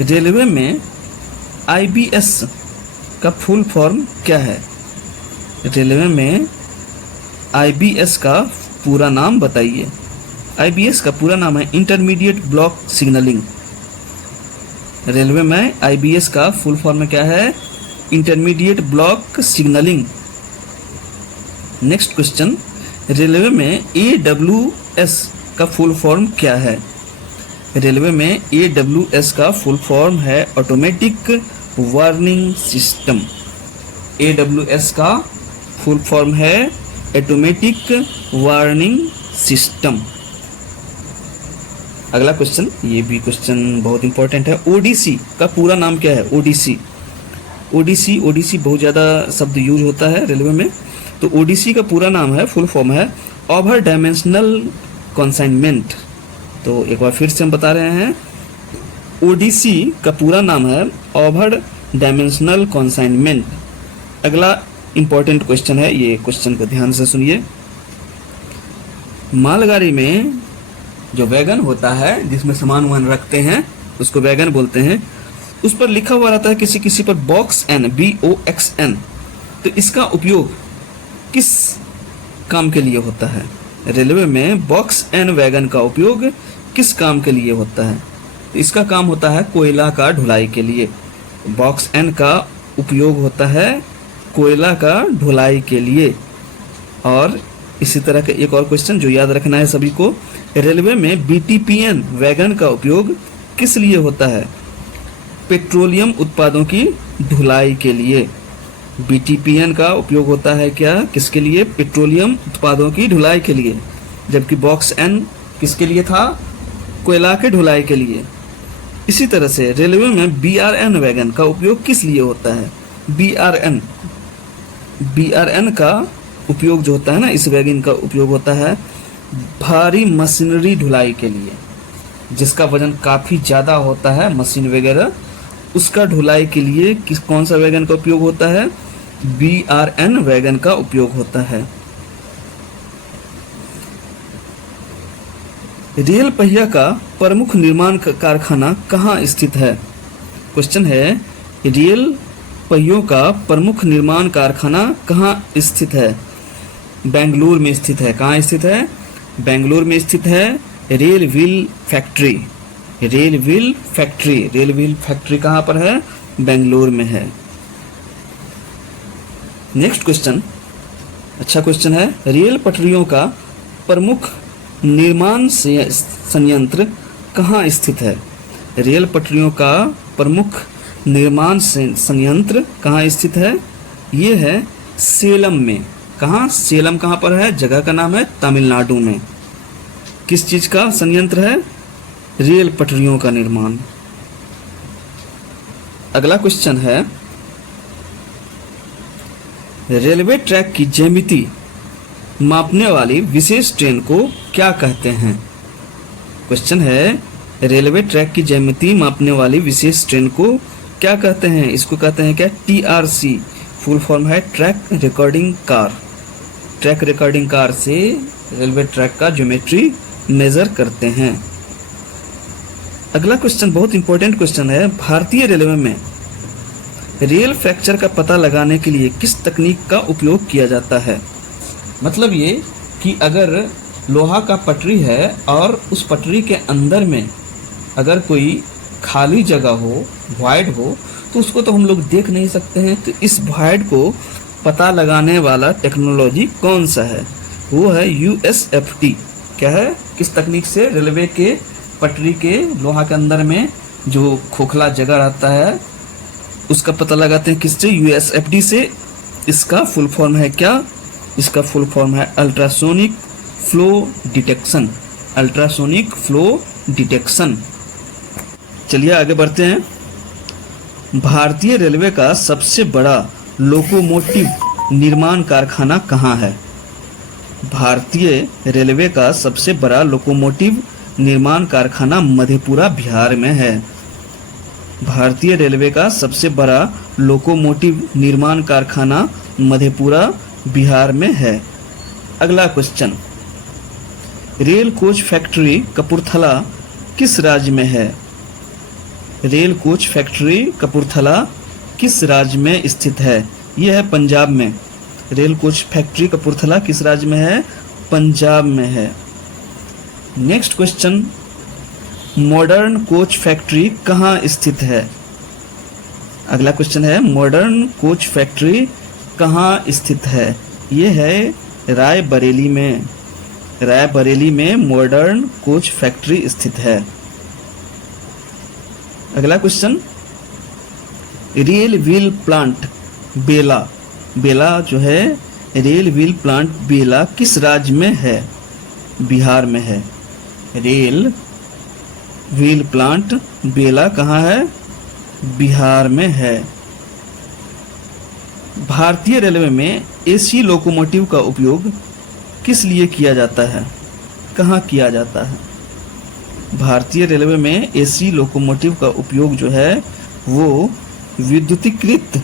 रेलवे में आईबीएस का फुल फॉर्म क्या है? रेलवे में आईबीएस का पूरा नाम बताइए। आईबीएस का पूरा नाम है इंटरमीडिएट ब्लॉक सिग्नलिंग। रेलवे में आईबीएस का फुल फॉर्म क्या है? Intermediate block signalling. Next question, railway में एडब्ल्यूएस का फुल फॉर्म क्या है? रेलवे में एडब्ल्यूएस का फुल फॉर्म है ऑटोमेटिक वार्निंग सिस्टम। एडब्ल्यूएस का फुल फॉर्म है ऑटोमेटिक वार्निंग सिस्टम। अगला क्वेश्चन, ये भी क्वेश्चन बहुत इंपॉर्टेंट है। ओडीसी का पूरा नाम क्या है? ओडीसी। ओडीसी बहुत ज़्यादा शब्द यूज होता है रेलवे में। तो ओडीसी का पूरा नाम है, फुल फॉर्म है ओवर डायमेंशनल कंसाइनमेंट। तो एक बार फिर से हम बता रहे हैं, ओडीसी का पूरा नाम है ओवर डायमेंशनल कंसाइनमेंट। अगला इंपॉर्टेंट क्वेश्चन है, ये क्वेश्चन को ध्यान से सुनिए। मालगाड़ी में जो वैगन होता है, जिसमें सामान वामान रखते हैं, उसको वैगन बोलते हैं। उस पर लिखा हुआ रहता है किसी किसी पर बॉक्स एन, BOXN। तो इसका उपयोग किस काम के लिए होता है? रेलवे में बॉक्स एन वैगन का उपयोग किस काम के लिए होता है? तो इसका काम होता है कोयला का ढुलाई के लिए। बॉक्स एन का उपयोग होता है कोयला का ढुलाई के लिए। और इसी तरह का एक और क्वेश्चन जो याद रखना है सभी को, रेलवे में BTPN वैगन का उपयोग किस लिए होता है? पेट्रोलियम उत्पादों की ढुलाई के लिए। BTPN का उपयोग होता है क्या, किसके लिए? पेट्रोलियम उत्पादों की ढुलाई के लिए। जबकि बॉक्स एन किसके लिए था? कोयला के ढुलाई के लिए। इसी तरह से रेलवे में BRN वैगन का उपयोग किस लिए होता है? BRN का उपयोग जो होता है ना, इस वैगन का उपयोग होता है भारी मशीनरी ढुलाई के लिए। जिसका वजन काफ़ी ज़्यादा होता है, मशीन वगैरह, उसका ढुलाई के लिए कौन सा वैगन का उपयोग होता है? BRN वैगन का उपयोग होता है। रेल पहिया का प्रमुख निर्माण कारखाना कहाँ स्थित है? क्वेश्चन है, रेल पहियों का प्रमुख निर्माण कारखाना कहाँ स्थित है? बेंगलुरु में स्थित है। कहाँ स्थित है? बेंगलुरु में स्थित है rail wheel factory. Rail wheel factory कहाँ पर है? बेंगलुरु में है। नेक्स्ट क्वेश्चन, अच्छा क्वेश्चन है। रेल पटरियों का प्रमुख निर्माण संयंत्र कहाँ स्थित है? रेल पटरियों का प्रमुख निर्माण संयंत्र कहाँ स्थित है? ये है सेलम में। कहाँ? सेलम कहाँ पर है? जगह का नाम है तमिलनाडु में। किस चीज का संयंत्र है? रेल पटरियों का निर्माण। अगला क्वेश्चन है, रेलवे ट्रैक की ज्यामिति मापने वाली विशेष ट्रेन को क्या कहते हैं? क्वेश्चन है, रेलवे ट्रैक की ज्यामिति मापने वाली विशेष ट्रेन को क्या कहते हैं? इसको कहते हैं क्या? TRC। फुल फॉर्म है track recording car. Track recording car से रेलवे ट्रैक का ज्योमेट्री मेजर करते हैं। अगला क्वेश्चन बहुत इंपॉर्टेंट क्वेश्चन है। भारतीय रेलवे में रेल फ्रैक्चर का पता लगाने के लिए किस तकनीक का उपयोग किया जाता है? मतलब ये कि अगर लोहा का पटरी है और उस पटरी के अंदर में अगर कोई खाली जगह हो, वॉइड हो, तो उसको तो हम लोग देख नहीं सकते हैं। तो इस वॉइड को पता लगाने वाला टेक्नोलॉजी कौन सा है? वो है USFT। क्या है? किस तकनीक से? रेलवे के पटरी के लोहा के अंदर में जो खोखला जगह रहता है उसका पता लगाते हैं किससे? यूएसएफडी से। इसका फुल फॉर्म है क्या? इसका फुल फॉर्म है ultrasonic flow detection. Ultrasonic flow detection. चलिए आगे बढ़ते हैं। भारतीय रेलवे का सबसे बड़ा लोकोमोटिव निर्माण कारखाना कहाँ है? भारतीय रेलवे का सबसे बड़ा लोकोमोटिव निर्माण कारखाना मधेपुरा बिहार में है। भारतीय रेलवे का सबसे बड़ा लोकोमोटिव निर्माण कारखाना मधेपुरा बिहार में है। अगला question, rail coach factory Kapurthala किस राज्य में है? रेल कोच फैक्ट्री कपूरथला किस राज्य में स्थित है? यह है पंजाब में। रेल कोच फैक्ट्री कपूरथला किस राज्य में है? पंजाब में है। Next question, modern coach factory कहाँ स्थित है? अगला क्वेश्चन है, मॉडर्न कोच फैक्ट्री कहाँ स्थित है? यह है रायबरेली में। रायबरेली में मॉडर्न कोच फैक्ट्री स्थित है। अगला क्वेश्चन, रेल व्हील प्लांट बेला। बेला जो है रेल व्हील प्लांट बेला किस राज्य में है? बिहार में है। रेल व्हील प्लांट बेला कहाँ है? बिहार में है। भारतीय रेलवे में एसी लोकोमोटिव का उपयोग किस लिए किया जाता है? कहाँ किया जाता है? भारतीय रेलवे में एसी लोकोमोटिव का उपयोग जो है वो विद्युतीकृत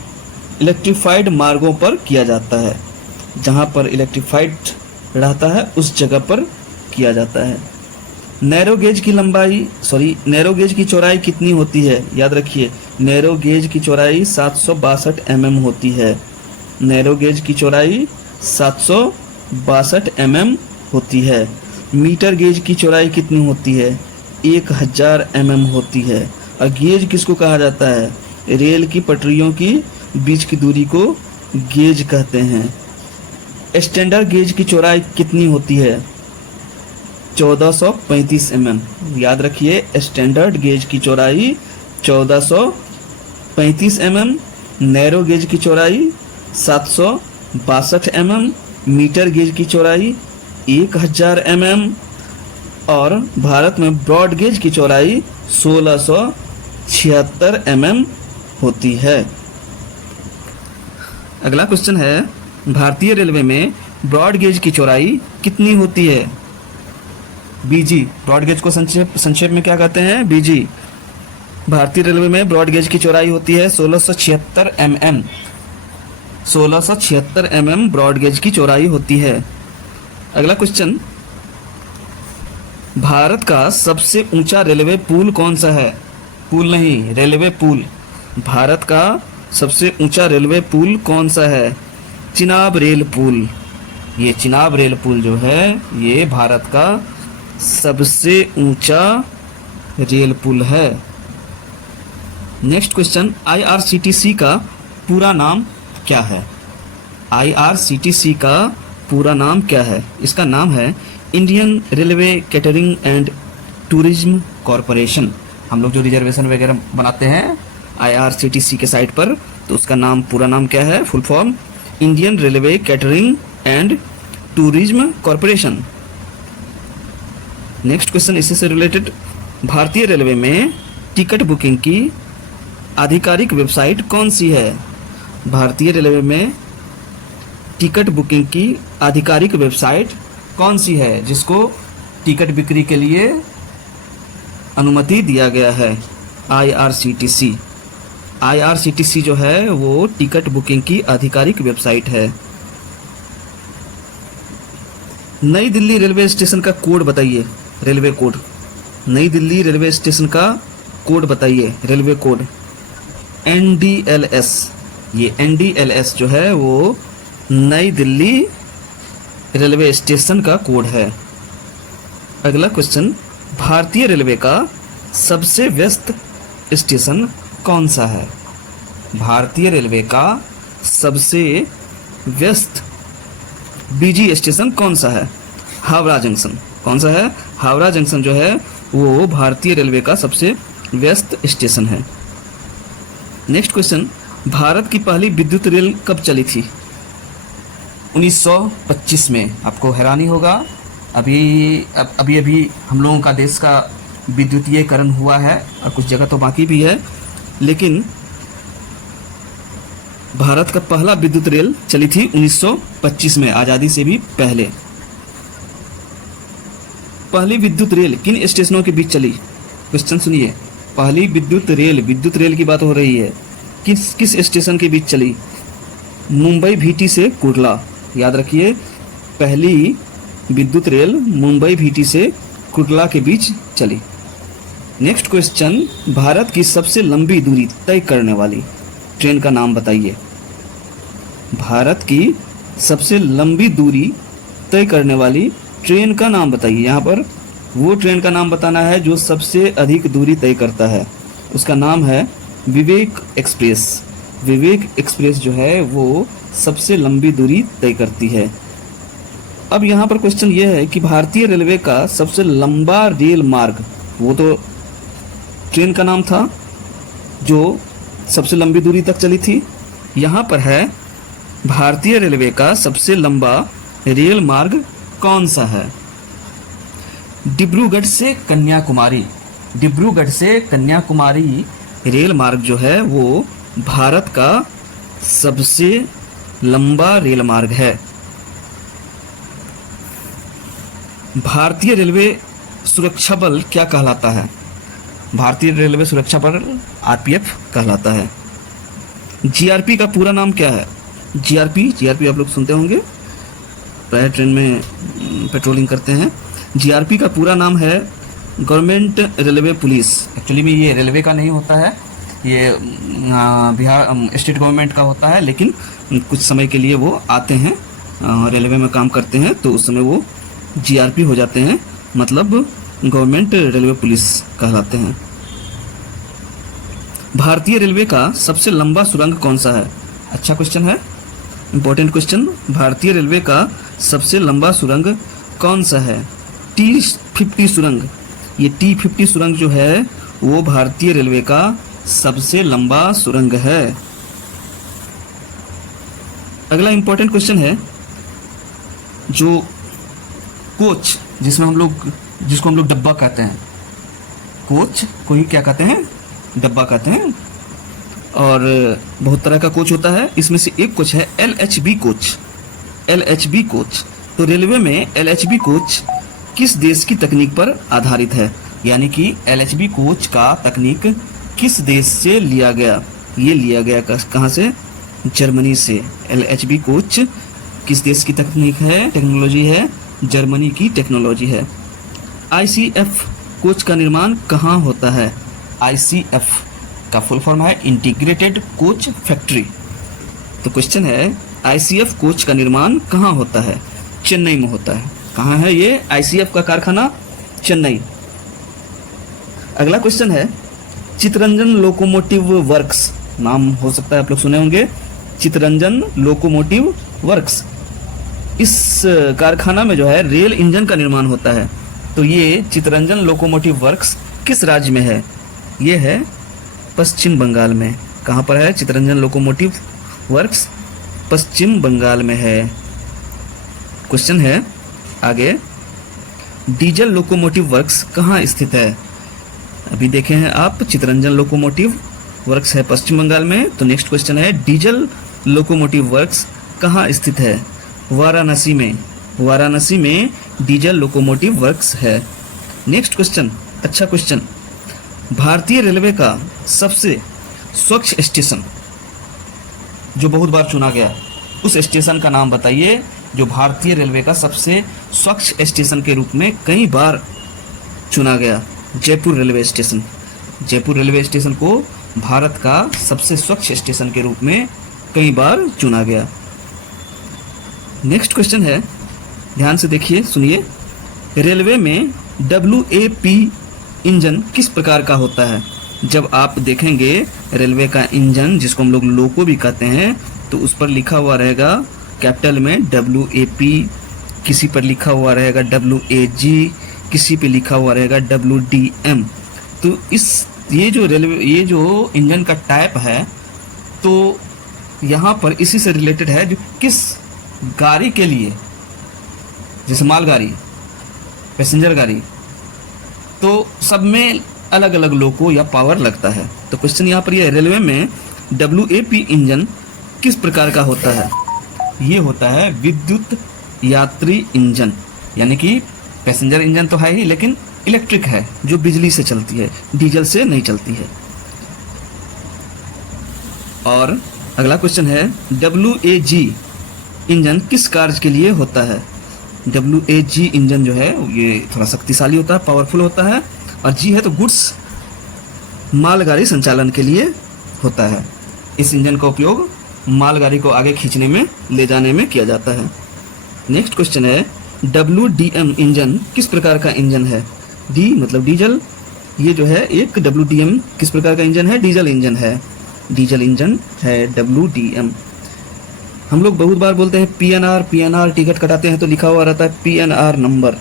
इलेक्ट्रिफाइड मार्गों पर किया जाता है। जहाँ पर इलेक्ट्रिफाइड रहता है उस जगह पर किया जाता है। नैरो गेज की चौड़ाई कितनी होती है? याद रखिए, नैरो गेज की चौड़ाई 762 mm होती है। नैरो गेज की चौड़ाई 762 mm होती है। मीटर गेज की चौड़ाई कितनी होती है? 1000 mm होती है। और गेज किसको कहा जाता है? रेल की पटरियों की बीच की दूरी को गेज कहते हैं। स्टैंडर्ड गेज की चौड़ाई कितनी होती है? 1435 mm। याद रखिए, स्टैंडर्ड गेज की चौड़ाई 1435 mm, नैरो गेज की चौड़ाई 762 mm, मीटर गेज की चौड़ाई 1000 mm और भारत में ब्रॉड गेज की चौड़ाई 1676 mm होती है। अगला क्वेश्चन है, भारतीय रेलवे में ब्रॉड गेज की चौड़ाई कितनी होती है? बीजी। ब्रॉड गेज को संक्षेप में क्या कहते हैं? बीजी। भारतीय रेलवे में ब्रॉड गेज की चौड़ाई होती है 1676 mm। 1676 mm ब्रॉड गेज की चौड़ाई होती है। अगला क्वेश्चन, भारत का सबसे ऊंचा रेलवे पुल कौन सा है? पुल नहीं, रेलवे पुल। भारत का सबसे ऊंचा रेलवे पुल कौन सा है? चिनाब रेल पुल। ये चिनाब रेल पुल जो है ये भारत का सबसे ऊंचा रेल पुल है। नेक्स्ट क्वेश्चन, आईआरसीटीसी का पूरा नाम क्या है? आईआरसीटीसी का पूरा नाम क्या है? इसका नाम है Indian railway catering and tourism corporation. हम लोग जो रिजर्वेशन वगैरह बनाते हैं आईआरसीटीसी के साइट पर, तो उसका नाम पूरा नाम क्या है? Full form Indian railway catering and tourism corporation. Next question इसी से रिलेटेड, भारतीय रेलवे में टिकट बुकिंग की आधिकारिक वेबसाइट कौन सी है? भारतीय रेलवे में टिकट बुकिंग की आधिकारिक वेबसाइट कौन सी है जिसको टिकट बिक्री के लिए अनुमति दिया गया है? आईआरसीटीसी। आईआरसीटीसी जो है वो टिकट बुकिंग की आधिकारिक वेबसाइट है। नई दिल्ली रेलवे स्टेशन का कोड बताइए। Railway code. नई दिल्ली रेलवे स्टेशन का कोड बताइए। Railway code NDLS। ये NDLS जो है वो नई दिल्ली रेलवे स्टेशन का कोड है। अगला क्वेश्चन, भारतीय रेलवे का सबसे व्यस्त स्टेशन कौन सा है? भारतीय रेलवे का सबसे व्यस्त बीजी स्टेशन कौन सा है? हावड़ा जंक्शन। कौन सा है? हावड़ा जंक्शन जो है वो भारतीय रेलवे का सबसे व्यस्त स्टेशन है। नेक्स्ट क्वेश्चन, भारत की पहली विद्युत रेल कब चली थी? 1925 में। आपको हैरानी होगा, अभी हम लोगों का देश का विद्युतीकरण हुआ है और कुछ जगह तो बाकी भी है, लेकिन भारत का पहला विद्युत रेल चली थी 1925 में, आज़ादी से भी पहले। पहली विद्युत रेल किन स्टेशनों के बीच चली? क्वेश्चन सुनिए, पहली विद्युत रेल की बात हो रही है, किस स्टेशन के बीच चली? मुंबई भीटी से कुर्ला। याद रखिए, पहली विद्युत रेल मुंबई भीटी से कुर्ला के बीच चली। नेक्स्ट क्वेश्चन, भारत की सबसे लंबी दूरी तय करने वाली ट्रेन का नाम बताइए। भारत की सबसे लंबी दूरी तय करने वाली ट्रेन का नाम बताइए। यहाँ पर वो ट्रेन का नाम बताना है जो सबसे अधिक दूरी तय करता है, उसका नाम है विवेक एक्सप्रेस। विवेक एक्सप्रेस जो है वो सबसे लंबी दूरी तय करती है। अब यहाँ पर क्वेश्चन ये है कि भारतीय रेलवे का सबसे लंबा रेल मार्ग, वो तो ट्रेन का नाम था जो सबसे लंबी दूरी तक चली थी। यहाँ पर है भारतीय रेलवे का सबसे लंबा रेल मार्ग कौन सा है? डिब्रूगढ़ से कन्याकुमारी। डिब्रूगढ़ से कन्याकुमारी रेल मार्ग जो है वो भारत का सबसे लंबा रेल मार्ग है। भारतीय रेलवे सुरक्षा बल क्या कहलाता है? भारतीय रेलवे सुरक्षा बल आरपीएफ कहलाता है। जीआरपी का पूरा नाम क्या है? जीआरपी आप लोग सुनते होंगे, प्राय ट्रेन में पेट्रोलिंग करते हैं। जीआरपी का पूरा नाम है गवर्नमेंट रेलवे पुलिस। एक्चुअली में ये रेलवे का नहीं होता है, ये बिहार स्टेट गवर्नमेंट का होता है, लेकिन कुछ समय के लिए वो आते हैं रेलवे में काम करते हैं, तो उस समय वो जीआरपी हो जाते हैं, मतलब गवर्नमेंट रेलवे पुलिस कहलाते हैं। भारतीय रेलवे का सबसे लंबा सुरंग कौन सा है? अच्छा क्वेश्चन है, इंपॉर्टेंट क्वेश्चन। भारतीय रेलवे का सबसे लंबा सुरंग कौन सा है? T50 सुरंग। ये T50 सुरंग जो है वो भारतीय रेलवे का सबसे लंबा सुरंग है। अगला इंपॉर्टेंट क्वेश्चन है, जो कोच जिसको हम लोग डब्बा कहते हैं, कोच को ही क्या कहते हैं? डब्बा कहते हैं। और बहुत तरह का कोच होता है, इसमें से एक कोच है LHB कोच। LHB कोच, तो रेलवे में LHB कोच किस देश की तकनीक पर आधारित है? यानी कि LHB कोच का तकनीक किस देश से लिया गया? ये लिया गया कहाँ से? जर्मनी से। LHB कोच किस देश की तकनीक है, टेक्नोलॉजी है? जर्मनी की टेक्नोलॉजी है। ICF कोच का निर्माण कहाँ होता है? ICF का फुल फॉर्म है इंटीग्रेटेड कोच फैक्ट्री। तो क्वेश्चन है, ICF कोच का निर्माण कहाँ होता है? चेन्नई में होता है। कहाँ है ये ICF का कारखाना? चेन्नई। अगला क्वेश्चन है, चितरंजन लोकोमोटिव वर्क्स, नाम हो सकता है आप लोग सुने होंगे, चितरंजन लोकोमोटिव वर्क्स। इस कारखाना में जो है रेल इंजन का निर्माण होता है। तो ये चितरंजन लोकोमोटिव वर्क्स किस राज्य में है? ये है पश्चिम बंगाल में। कहाँ पर है चितरंजन लोकोमोटिव वर्क्स? पश्चिम बंगाल में है। क्वेश्चन है आगे, डीजल लोकोमोटिव वर्क्स कहाँ स्थित है? अभी देखे हैं आप, चितरंजन लोकोमोटिव वर्क्स है पश्चिम बंगाल में। तो नेक्स्ट क्वेश्चन है, डीजल लोकोमोटिव वर्क्स कहाँ स्थित है? वाराणसी में। वाराणसी में डीजल लोकोमोटिव वर्क्स है। नेक्स्ट क्वेश्चन, अच्छा क्वेश्चन, भारतीय रेलवे का सबसे स्वच्छ स्टेशन जो बहुत बार चुना गया, उस स्टेशन का नाम बताइए जो भारतीय रेलवे का सबसे स्वच्छ स्टेशन के रूप में कई बार चुना गया। Jaipur railway station. Jaipur railway station को भारत का सबसे स्वच्छ स्टेशन के रूप में कई बार चुना गया। नेक्स्ट क्वेश्चन है, ध्यान से देखिए, सुनिए, रेलवे में WAP इंजन किस प्रकार का होता है? जब आप देखेंगे रेलवे का इंजन, जिसको हम लोग लोको भी कहते हैं, तो उस पर लिखा हुआ रहेगा कैपिटल में WAP, किसी पर लिखा हुआ रहेगा WAG, किसी पे लिखा हुआ रहेगा WDM। तो ये जो इंजन का टाइप है, तो यहाँ पर इसी से रिलेटेड है, जो किस गाड़ी के लिए, जैसे मालगाड़ी, पैसेंजर गाड़ी, तो सब में अलग अलग लोको या पावर लगता है। तो क्वेश्चन यहाँ पर ये है, रेलवे में WAP इंजन किस प्रकार का होता है? ये होता है विद्युत यात्री इंजन, यानी कि पैसेंजर इंजन तो है ही, लेकिन इलेक्ट्रिक है, जो बिजली से चलती है, डीजल से नहीं चलती है। और अगला क्वेश्चन है, WAG इंजन किस कार्य के लिए होता है? WAG इंजन जो है ये थोड़ा शक्तिशाली होता है, पावरफुल होता है, और G है तो गुड्स मालगाड़ी संचालन के लिए होता है। इस इंजन का उपयोग मालगाड़ी को आगे खींचने में, ले जाने में किया जाता है। नेक्स्ट क्वेश्चन है, WDM इंजन किस प्रकार का इंजन है? D मतलब डीजल, ये जो है एक WDM किस प्रकार का इंजन है? डीजल इंजन है, डीजल इंजन है WDM। हम लोग बहुत बार बोलते हैं PNR, टिकट कटाते हैं तो लिखा हुआ रहता है PNR नंबर।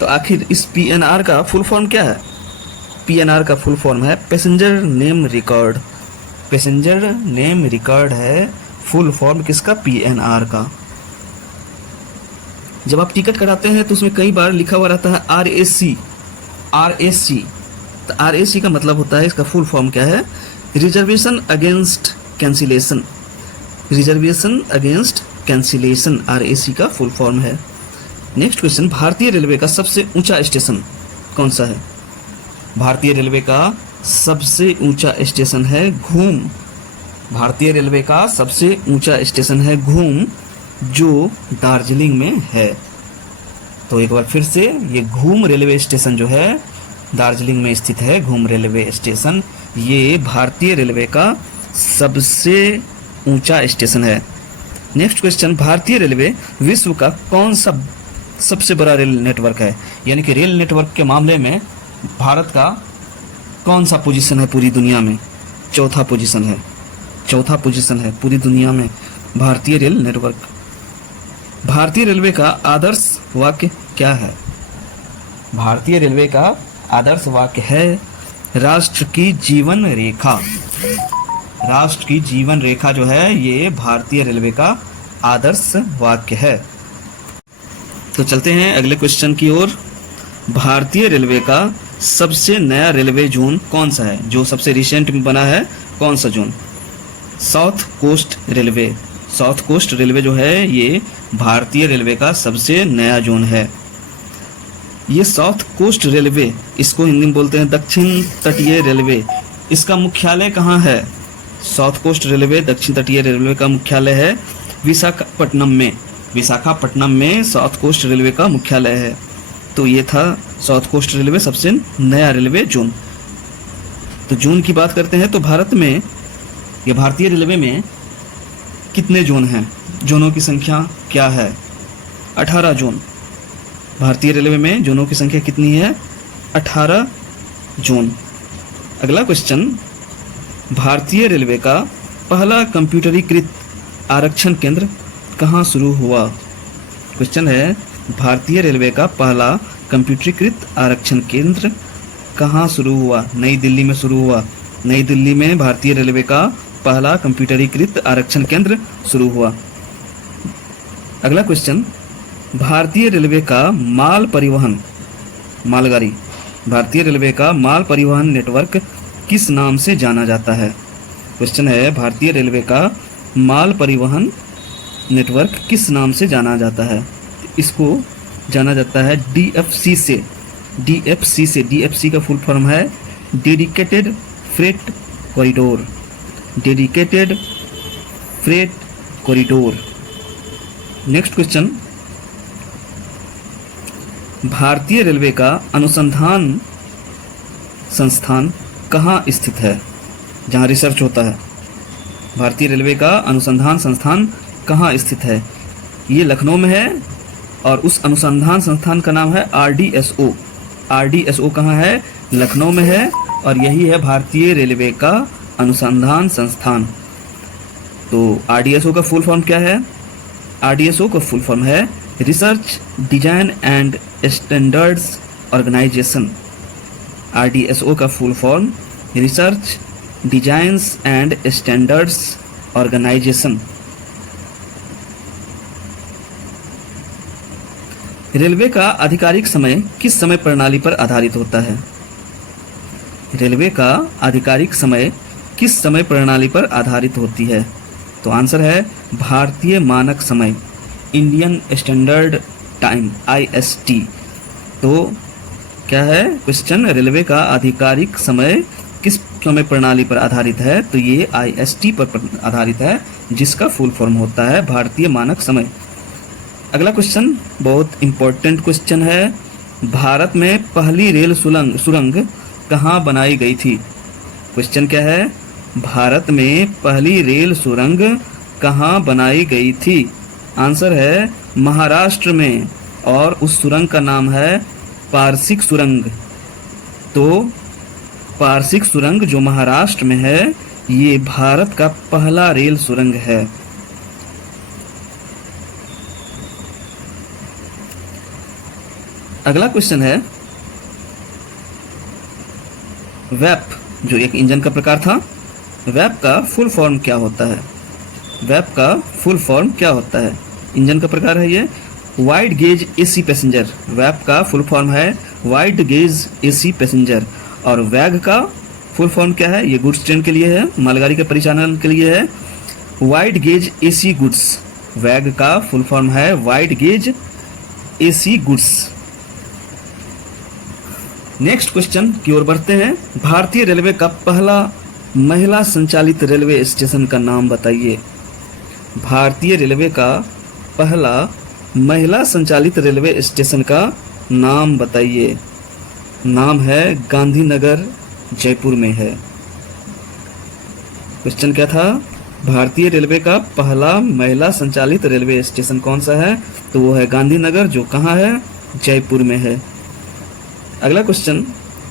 तो आखिर इस PNR का फुल फॉर्म क्या है? PNR का फुल फॉर्म है passenger name record. Passenger name record है फुल फॉर्म किसका? PNR का। जब आप टिकट कटाते हैं तो उसमें कई बार लिखा हुआ रहता है RAC। तो RAC का मतलब होता है, इसका फुल फॉर्म क्या है? Reservation against cancellation. Reservation against cancellation RAC का फुल फॉर्म है। नेक्स्ट क्वेश्चन, भारतीय रेलवे का सबसे ऊंचा स्टेशन कौन सा है? भारतीय रेलवे का सबसे ऊंचा स्टेशन है घूम। भारतीय रेलवे का सबसे ऊंचा स्टेशन है घूम, जो दार्जिलिंग में है। तो एक बार फिर से, ये घूम रेलवे स्टेशन जो है दार्जिलिंग में स्थित है, घूम रेलवे स्टेशन, ये भारतीय रेलवे का सबसे ऊंचा स्टेशन है। नेक्स्ट क्वेश्चन, भारतीय रेलवे विश्व का कौन सा सबसे बड़ा रेल नेटवर्क है? यानी कि रेल नेटवर्क के मामले में भारत का कौन सा पोजीशन है पूरी दुनिया में? चौथा पोजीशन है पूरी दुनिया में भारतीय रेल नेटवर्क। भारतीय रेलवे का आदर्श वाक्य क्या है? भारतीय रेलवे का आदर्श वाक्य है राष्ट्र की जीवन रेखा। राष्ट्र की जीवन रेखा जो है ये भारतीय रेलवे का आदर्श वाक्य है। तो चलते हैं अगले क्वेश्चन की ओर। भारतीय रेलवे का सबसे नया रेलवे जोन कौन सा है? जो सबसे रिसेंट में बना है, कौन सा zone? South Coast Railway. South Coast Railway जो है ये भारतीय रेलवे का सबसे नया जोन है। ये साउथ कोस्ट रेलवे, इसको हिंदी में बोलते हैं दक्षिण तटीय रेलवे। इसका मुख्यालय कहाँ है? साउथ कोस्ट रेलवे दक्षिण तटीय रेलवे का मुख्यालय है विशाखापट्टनम में। विशाखापट्टनम में साउथ कोस्ट रेलवे का मुख्यालय है। तो ये था साउथ कोस्ट रेलवे सबसे नया रेलवे जोन। तो जोन की बात करते हैं तो भारत में, ये भारतीय रेलवे में कितने जोन हैं? जोनों की संख्या क्या है? 18 जोन। भारतीय रेलवे में जोनों की संख्या कितनी है? 18 जोन। अगला क्वेश्चन, भारतीय रेलवे का पहला कंप्यूटरीकृत आरक्षण केंद्र कहाँ शुरू हुआ? क्वेश्चन है, भारतीय रेलवे का पहला कंप्यूटरीकृत आरक्षण केंद्र कहाँ शुरू हुआ? नई दिल्ली में शुरू हुआ। नई दिल्ली में भारतीय रेलवे का पहला कंप्यूटरीकृत आरक्षण केंद्र शुरू हुआ। अगला क्वेश्चन, भारतीय रेलवे का माल परिवहन, मालगाड़ी, भारतीय रेलवे का माल परिवहन नेटवर्क किस नाम से जाना जाता है? क्वेश्चन है, भारतीय रेलवे का माल परिवहन नेटवर्क किस नाम से जाना जाता है? इसको जाना जाता है DFC से। DFC का फुल फॉर्म है dedicated freight corridor. Dedicated freight corridor. Next question, भारतीय रेलवे का अनुसंधान संस्थान कहाँ स्थित है? जहाँ रिसर्च होता है। भारतीय रेलवे का अनुसंधान संस्थान कहाँ स्थित है? ये लखनऊ में है और उस अनुसंधान संस्थान का नाम है RDSO। RDSO कहाँ है? लखनऊ में है और यही है भारतीय रेलवे का अनुसंधान संस्थान। तो RDSO का फुल फॉर्म क्या है? RDSO का फुल फॉर्म है Research Design and Standards Organisation, RDSO का full form Research Designs and Standards Organisation. Railway का आधिकारिक समय किस समय प्रणाली पर आधारित होता है? रेलवे का आधिकारिक समय किस समय प्रणाली पर आधारित होती है? तो आंसर है भारतीय मानक समय, इंडियन स्टैंडर्ड टाइम, IST। तो क्या है क्वेश्चन, रेलवे का आधिकारिक समय किस समय प्रणाली पर आधारित है? तो ये IST पर आधारित है, जिसका फुल फॉर्म होता है भारतीय मानक समय। अगला क्वेश्चन बहुत इंपॉर्टेंट क्वेश्चन है। भारत में पहली रेल सुरंग कहाँ बनाई गई थी? क्वेश्चन क्या है, भारत में पहली रेल सुरंग कहाँ बनाई गई थी? आंसर है महाराष्ट्र में, और उस सुरंग का नाम है पारसिक सुरंग। तो पारसिक सुरंग जो महाराष्ट्र में है, ये भारत का पहला रेल सुरंग है। अगला क्वेश्चन है, वैप जो एक इंजन का प्रकार था, वैप का फुल फॉर्म क्या होता है? वैप का फुल फॉर्म क्या होता है? इंजन का प्रकार है ये वाइड गेज AC पैसेंजर। वैप का फुल फॉर्म है वाइड गेज AC पैसेंजर। और वैग का फुल फॉर्म क्या है? ये गुड्स ट्रेन के लिए है, मालगाड़ी के परिचालन के लिए है, वाइड गेज AC गुड्स। वैग का फुल फॉर्म है wide gauge AC goods. Next question की ओर बढ़ते हैं। भारतीय रेलवे का पहला महिला संचालित रेलवे स्टेशन का नाम बताइए। भारतीय रेलवे का पहला महिला संचालित रेलवे स्टेशन का नाम बताइए। नाम है गांधीनगर, जयपुर में है। क्वेश्चन क्या था, भारतीय रेलवे का पहला महिला संचालित रेलवे स्टेशन कौन सा है? तो वो है गांधीनगर, जो कहाँ है? जयपुर में है। अगला क्वेश्चन,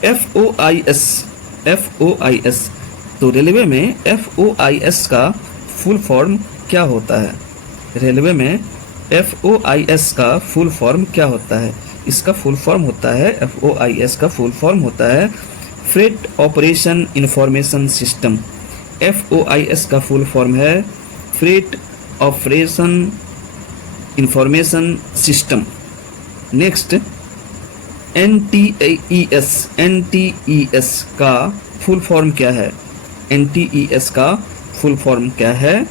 FOIS। तो रेलवे में FOIS का फुल फॉर्म क्या होता है? रेलवे में FOIS का फुल फॉर्म क्या होता है? इसका फुल फॉर्म होता है, FOIS का फुल फॉर्म होता है Freight Operation Information System. FOIS का फुल फॉर्म है Freight Operation Information System. Next, NTES का फुल फॉर्म क्या है? NTES का फुल फॉर्म क्या है?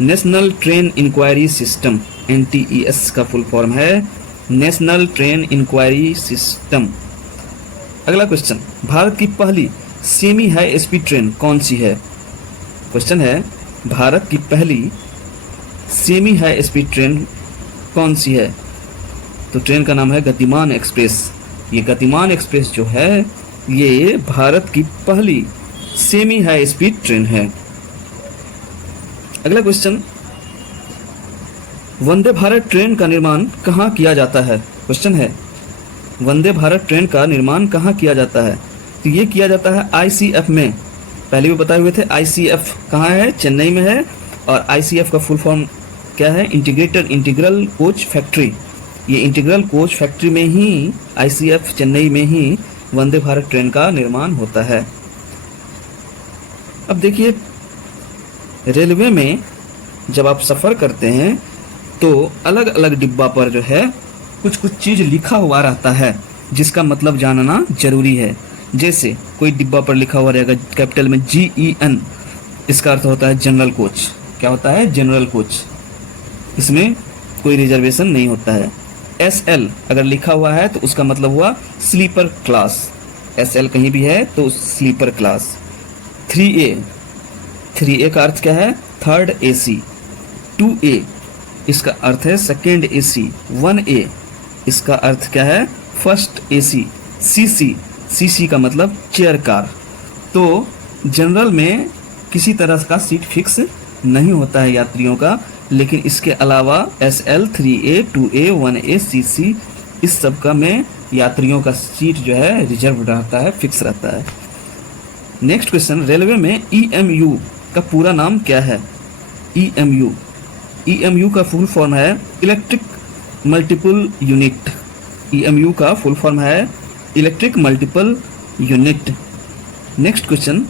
National Train Enquiry System. NTES का फुल फॉर्म है नेशनल ट्रेन इंक्वायरी सिस्टम। अगला क्वेश्चन, भारत की पहली सेमी हाई स्पीड ट्रेन कौन सी है? क्वेश्चन है, भारत की पहली सेमी हाई स्पीड ट्रेन कौन सी है? तो ट्रेन का नाम है गतिमान एक्सप्रेस। ये गतिमान एक्सप्रेस जो है, ये भारत की पहली सेमी हाई स्पीड ट्रेन है। अगला क्वेश्चन, वंदे भारत ट्रेन का निर्माण कहाँ किया जाता है? क्वेश्चन है, वंदे भारत ट्रेन का निर्माण कहाँ किया जाता है? तो ये किया जाता है ICF में। पहले भी बताए हुए थे, ICF कहाँ है? चेन्नई में है। और ICF का फुल फॉर्म क्या है? Integral coach factory. ये इंटीग्रल कोच फैक्ट्री में ही, ICF चेन्नई में ही वंदे भारत ट्रेन का निर्माण होता है। अब देखिए, रेलवे में जब आप सफ़र करते हैं तो अलग अलग डिब्बा पर जो है कुछ कुछ चीज़ लिखा हुआ रहता है, जिसका मतलब जानना जरूरी है। जैसे कोई डिब्बा पर लिखा हुआ रहेगा कैपिटल में GEN, इसका अर्थ होता है जनरल कोच। क्या होता है? General coach. इसमें कोई रिजर्वेशन नहीं होता है। SL अगर लिखा हुआ है तो उसका मतलब हुआ स्लीपर क्लास। SL कहीं भी है तो स्लीपर क्लास। 3A का अर्थ क्या है? Third AC। 2A इसका अर्थ है सेकेंड AC। 1A इसका अर्थ क्या है? First AC। CC का मतलब चेयर कार। तो जनरल में किसी तरह का सीट फिक्स नहीं होता है यात्रियों का, लेकिन इसके अलावा SL, 3A, 2A, 1A, CC इस सब का में यात्रियों का सीट जो है रिजर्व रहता है, फिक्स रहता है। नेक्स्ट क्वेश्चन, रेलवे में EMU का पूरा नाम क्या है? EMU का फुल फॉर्म है इलेक्ट्रिक मल्टीपल यूनिट। EMU का फुल फॉर्म है electric multiple unit. Next question,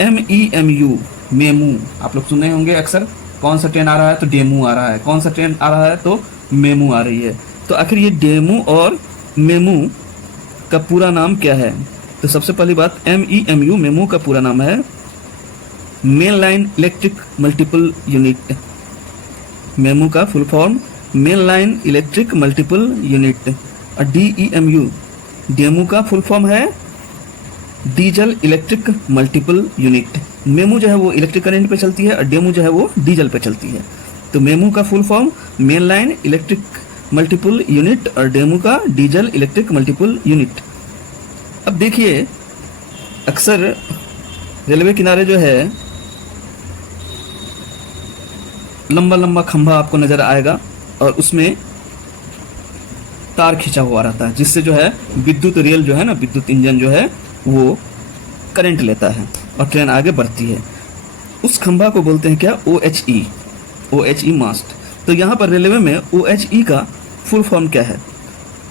MEMU, MEMU. आप लोग सुने होंगे अक्सर, कौन सा ट्रेन आ रहा है तो डेमू आ रहा है, कौन सा ट्रेन आ रहा है तो मेमू आ रही है। तो आखिर ये डेमू और मेमू का पूरा नाम क्या है? तो सबसे पहली बात, MEMU मेमू का पूरा नाम है main line electric multiple unit. MEMU का full form main line electric multiple unit. और DEMU डेमू का फुल फॉर्म है diesel electric multiple unit. MEMU जो है वो इलेक्ट्रिक करंट पे चलती है और डेमू जो है वो डीजल पे चलती है। तो मेमू का full form main line electric multiple unit और डेमू का डीजल इलेक्ट्रिक मल्टीपल यूनिट। अब देखिए, अक्सर रेलवे किनारे जो है लंबा लंबा खंभा आपको नजर आएगा और उसमें तार खींचा हुआ रहता है, जिससे जो है विद्युत रेल जो है ना, विद्युत इंजन जो है वो करंट लेता है और ट्रेन आगे बढ़ती है। उस खंभा को बोलते हैं क्या? OHE मास्ट। तो यहाँ पर रेलवे में OHE का फुल फॉर्म क्या है?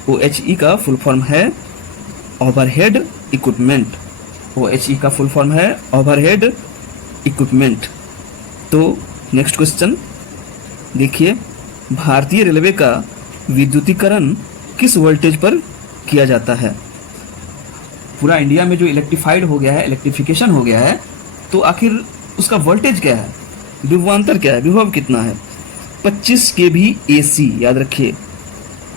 OHE का फुल फॉर्म है ओवरहेड इक्विपमेंट। OHE का फुल फॉर्म है ओवरहेड इक्विपमेंट। तो नेक्स्ट क्वेश्चन देखिए, भारतीय रेलवे का विद्युतीकरण किस वोल्टेज पर किया जाता है? पूरा इंडिया में जो इलेक्ट्रिफाइड हो गया है, इलेक्ट्रिफिकेशन हो गया है, तो आखिर उसका वोल्टेज क्या है, विभवांतर क्या है, विभव कितना है? 25 kV AC, याद रखिए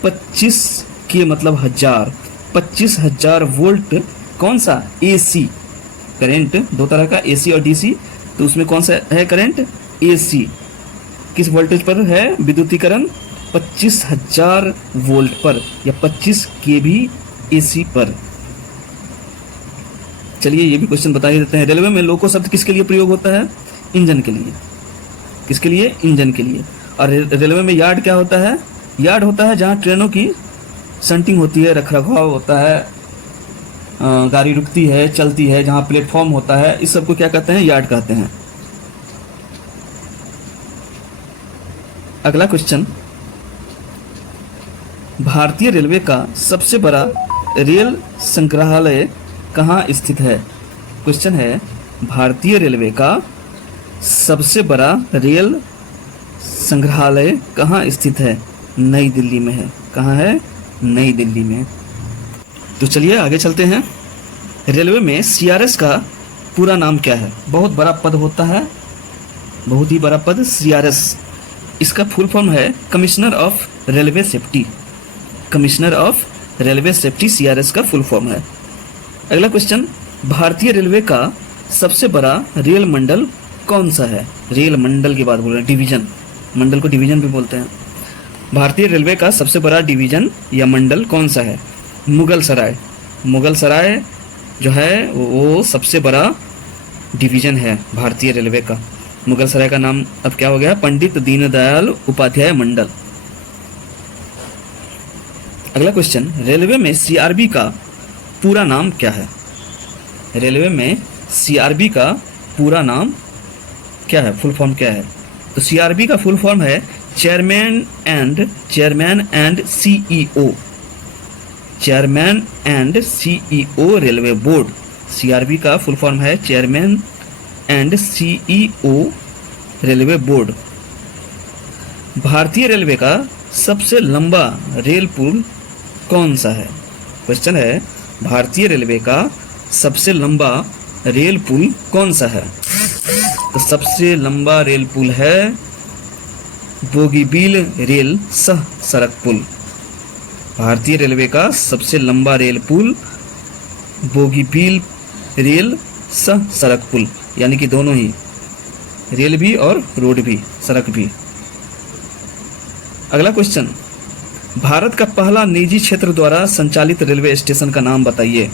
25 के मतलब 1000, 25,000 वोल्ट। कौन सा? AC current. दो तरह का, AC और DC। तो उसमें कौन सा है करंट? AC। किस वोल्टेज पर है विद्युतीकरण? 25,000 वोल्ट पर या 25 kV AC पर। चलिए ये भी क्वेश्चन बता ही देते हैं। रेलवे में लोको शब्द किसके लिए प्रयोग होता है? इंजन के लिए। किसके लिए? इंजन के लिए। और रेलवे में यार्ड क्या होता है? यार्ड होता है जहाँ ट्रेनों की शंटिंग होती है, रखरखाव होता है, गाड़ी रुकती है, चलती है, जहाँ प्लेटफॉर्म होता है, इस सब को क्या कहते हैं? यार्ड कहते हैं। अगला क्वेश्चन, भारतीय रेलवे का सबसे बड़ा रेल संग्रहालय कहाँ स्थित है? क्वेश्चन है, भारतीय रेलवे का सबसे बड़ा रेल संग्रहालय कहाँ स्थित है? नई दिल्ली में है। कहाँ है? नई दिल्ली में। तो चलिए आगे चलते हैं। रेलवे में CRS का पूरा नाम क्या है? बहुत बड़ा पद होता है, बहुत ही बड़ा पद, CRS। इसका फुल फॉर्म है commissioner of railway safety. Commissioner of railway safety CRS का फुल फॉर्म है। अगला क्वेश्चन, भारतीय रेलवे का सबसे बड़ा रेल मंडल कौन सा है? रेल मंडल की बात बोल रहे हैं, डिवीजन। मंडल को डिवीजन भी बोलते हैं। भारतीय रेलवे का सबसे बड़ा डिवीजन या मंडल कौन सा है? मुगल सराय। मुगल सराय जो है वो सबसे बड़ा डिवीजन है भारतीय रेलवे का। मुगल सराय का नाम अब क्या हो गया? पंडित दीनदयाल उपाध्याय मंडल। अगला क्वेश्चन, रेलवे में CRB का पूरा नाम क्या है? रेलवे में CRB का पूरा नाम क्या है? फुल फॉर्म क्या है? तो CRB का फुल फॉर्म है chairman and CEO। Chairman and CEO railway board. CRB का फुल फॉर्म है chairman and CEO railway board. भारतीय रेलवे का सबसे लंबा रेल पुल कौन सा है? क्वेश्चन है, भारतीय रेलवे का सबसे लंबा रेल पुल कौन सा है? तो सबसे लंबा रेल पुल है बोगीबील रेल सह सड़क पुल। भारतीय रेलवे का सबसे लंबा रेल पुल बोगीबील रेल सह सड़क पुल, यानी कि दोनों ही, रेल भी और रोड भी, सड़क भी। अगला क्वेश्चन, भारत का पहला निजी क्षेत्र द्वारा संचालित रेलवे स्टेशन का नाम बताइए।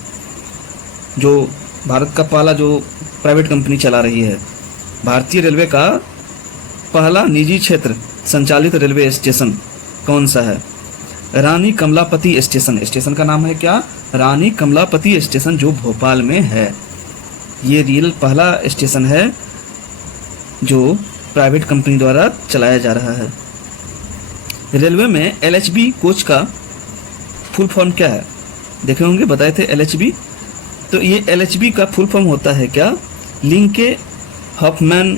जो भारत का पहला जो प्राइवेट कंपनी चला रही है, भारतीय रेलवे का पहला निजी क्षेत्र संचालित रेलवे स्टेशन कौन सा है? रानी कमलापति स्टेशन। स्टेशन का नाम है क्या? रानी कमलापति स्टेशन, जो भोपाल में है। ये रेल पहला स्टेशन है जो प्राइवेट कंपनी द्वारा चलाया जा रहा है। रेलवे में LHB कोच का फुल फॉर्म क्या है? देखे होंगे, बताए थे LHB। तो ये LHB का फुल फॉर्म होता है क्या? लिंके हॉफमैन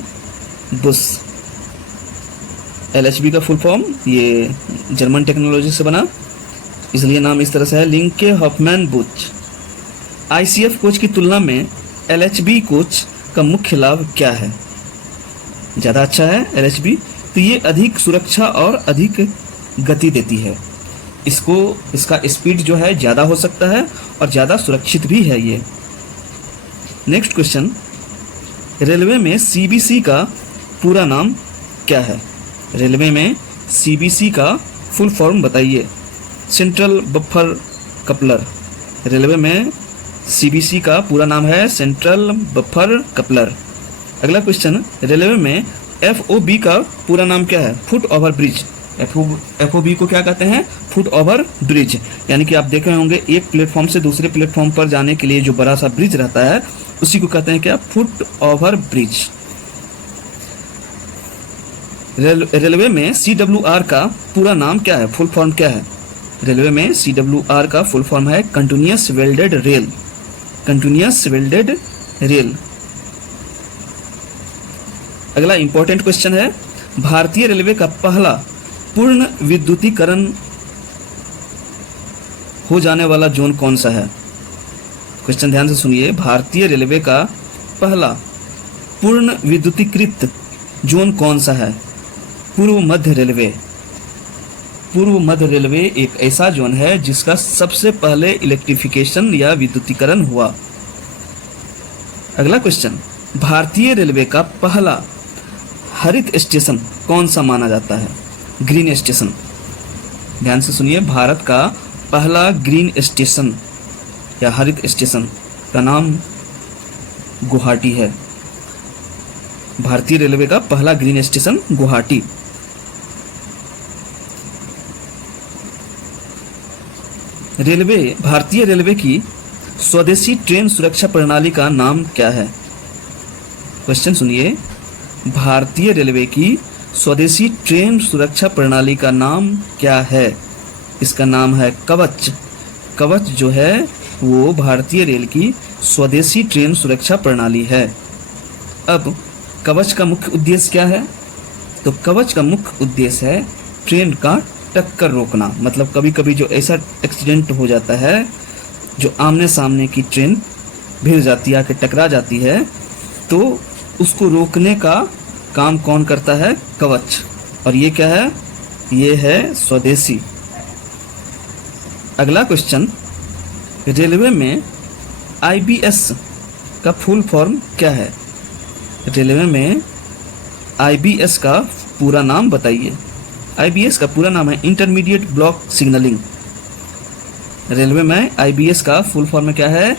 बुश। LHB का फुल फॉर्म ये जर्मन टेक्नोलॉजी से बना, इसलिए नाम इस तरह से है, लिंके हॉफमैन बुश। ICF कोच की तुलना में LHB कोच का मुख्य लाभ क्या है? ज़्यादा अच्छा है LHB, तो ये अधिक सुरक्षा और अधिक गति देती है। इसका स्पीड जो है ज़्यादा हो सकता है और ज़्यादा सुरक्षित भी है ये। नेक्स्ट क्वेश्चन, रेलवे में CBC का पूरा नाम क्या है? रेलवे में CBC का फुल फॉर्म बताइए। Central buffer coupler. रेलवे में CBC का पूरा नाम है सेंट्रल बफर कपलर। अगला क्वेश्चन, रेलवे में FOB का पूरा नाम क्या है? Foot over bridge. FOB को क्या कहते हैं? Foot over bridge. यानी कि आप देखे होंगे एक प्लेटफॉर्म से दूसरे प्लेटफॉर्म पर जाने के लिए जो बड़ा सा ब्रिज रहता है उसी को कहते हैं क्या? Foot over bridge. रेलवे में CWR का पूरा नाम क्या है? फुल फॉर्म क्या है? रेलवे में CWR का फुल फॉर्म है continuous welded rail. Continuous welded rail. अगला इंपॉर्टेंट क्वेश्चन है, भारतीय रेलवे का पहला पूर्ण विद्युतीकरण हो जाने वाला जोन कौन सा है? क्वेश्चन ध्यान से सुनिए, भारतीय रेलवे का पहला पूर्ण विद्युतीकृत जोन कौन सा है? पूर्व मध्य रेलवे। पूर्व मध्य रेलवे एक ऐसा जोन है जिसका सबसे पहले इलेक्ट्रिफिकेशन या विद्युतीकरण हुआ। अगला क्वेश्चन, भारतीय रेलवे का पहला हरित स्टेशन कौन सा माना जाता है? Green station. ध्यान से सुनिए, भारत का पहला ग्रीन स्टेशन या हरित स्टेशन का नाम गुवाहाटी है। भारतीय रेलवे का पहला ग्रीन स्टेशन गुवाहाटी। भारतीय रेलवे की स्वदेशी ट्रेन सुरक्षा प्रणाली का नाम क्या है? क्वेश्चन सुनिए, भारतीय रेलवे की स्वदेशी ट्रेन सुरक्षा प्रणाली का नाम क्या है? इसका नाम है कवच। कवच जो है वो भारतीय रेल की स्वदेशी ट्रेन सुरक्षा प्रणाली है। अब कवच का मुख्य उद्देश्य क्या है? तो कवच का मुख्य उद्देश्य है ट्रेन का टक्कर रोकना। मतलब कभी कभी जो ऐसा एक्सीडेंट हो जाता है जो आमने सामने की ट्रेन भिड़ जाती है, आके टकरा जाती है, तो उसको रोकने का काम कौन करता है? कवच। और ये क्या है? ये है स्वदेशी। अगला क्वेश्चन, रेलवे में IBS का फुल फॉर्म क्या है? रेलवे में IBS का पूरा नाम बताइए। IBS का पूरा नाम है इंटरमीडिएट ब्लॉक सिग्नलिंग। रेलवे में IBS का फुल फॉर्म क्या है?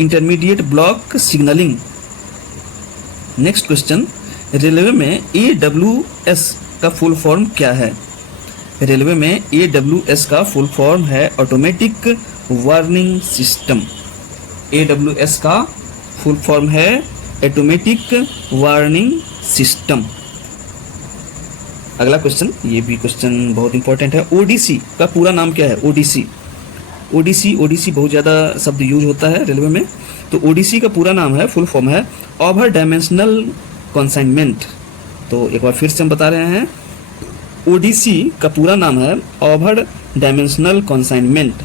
Intermediate block signalling. Next question, railway में AWS का फुल फॉर्म क्या है? रेलवे में AWS का फुल फॉर्म है ऑटोमेटिक वार्निंग सिस्टम। AWS का फुल फॉर्म है ऑटोमेटिक वार्निंग सिस्टम। अगला क्वेश्चन, ये भी क्वेश्चन बहुत इंपॉर्टेंट है, ODC का पूरा नाम क्या है? ODC बहुत ज़्यादा शब्द यूज होता है रेलवे में। तो ODC का पूरा नाम है, फुल फॉर्म है ओवर डायमेंशनल कंसाइनमेंट। तो एक बार फिर से हम बता रहे हैं, ODC का पूरा नाम है ओवर डायमेंशनल कंसाइनमेंट।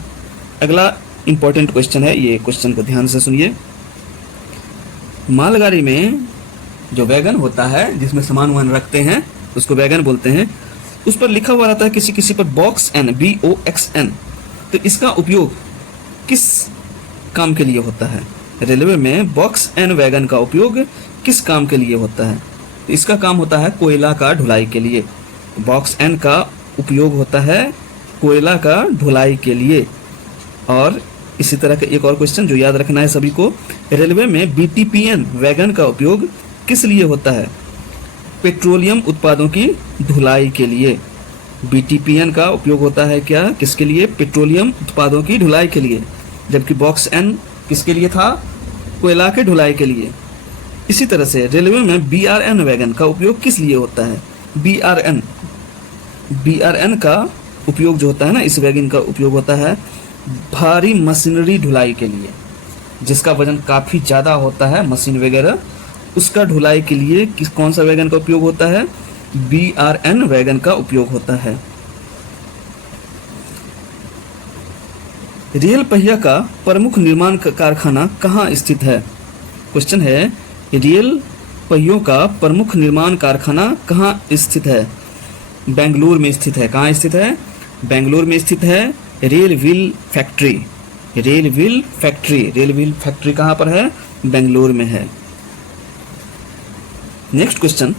अगला इंपॉर्टेंट क्वेश्चन है, ये क्वेश्चन को ध्यान से सुनिए। मालगाड़ी में जो वैगन होता है जिसमें सामान वामान रखते हैं उसको वैगन बोलते हैं, उस पर लिखा हुआ रहता है किसी किसी पर बॉक्स एन, BOXN। तो इसका उपयोग किस काम के लिए होता है? रेलवे में बॉक्स एन वैगन का उपयोग किस काम के लिए होता है? तो इसका काम होता है कोयला का ढुलाई के लिए। बॉक्स एन का उपयोग होता है कोयला का ढुलाई के लिए। और इसी तरह का एक और क्वेश्चन जो याद रखना है सभी को, रेलवे में BTPN वैगन का उपयोग किस लिए होता है? पेट्रोलियम उत्पादों की ढुलाई के लिए। BTPN का उपयोग होता है क्या, किसके लिए? पेट्रोलियम उत्पादों की ढुलाई के लिए। जबकि बॉक्स एन किसके लिए था? कोयला के ढुलाई के लिए। इसी तरह से रेलवे में BRN वैगन का उपयोग किस लिए होता है? BRN का उपयोग जो होता है ना, इस वैगन का उपयोग होता है भारी मशीनरी ढुलाई के लिए, जिसका वजन काफ़ी ज़्यादा होता है, मशीन वगैरह, उसका ढुलाई के लिए कौन सा वैगन का उपयोग होता है? BRN वैगन का उपयोग होता है। रेल पहिया का प्रमुख निर्माण कारखाना कहाँ स्थित है? क्वेश्चन है, रेल पहियों का प्रमुख निर्माण कारखाना कहाँ स्थित है? बेंगलुरु में स्थित है। कहाँ स्थित है? बेंगलुरु में स्थित है। Rail wheel factory, rail wheel factory, rail wheel factory कहाँ पर है? बेंगलुरु में है। नेक्स्ट क्वेश्चन,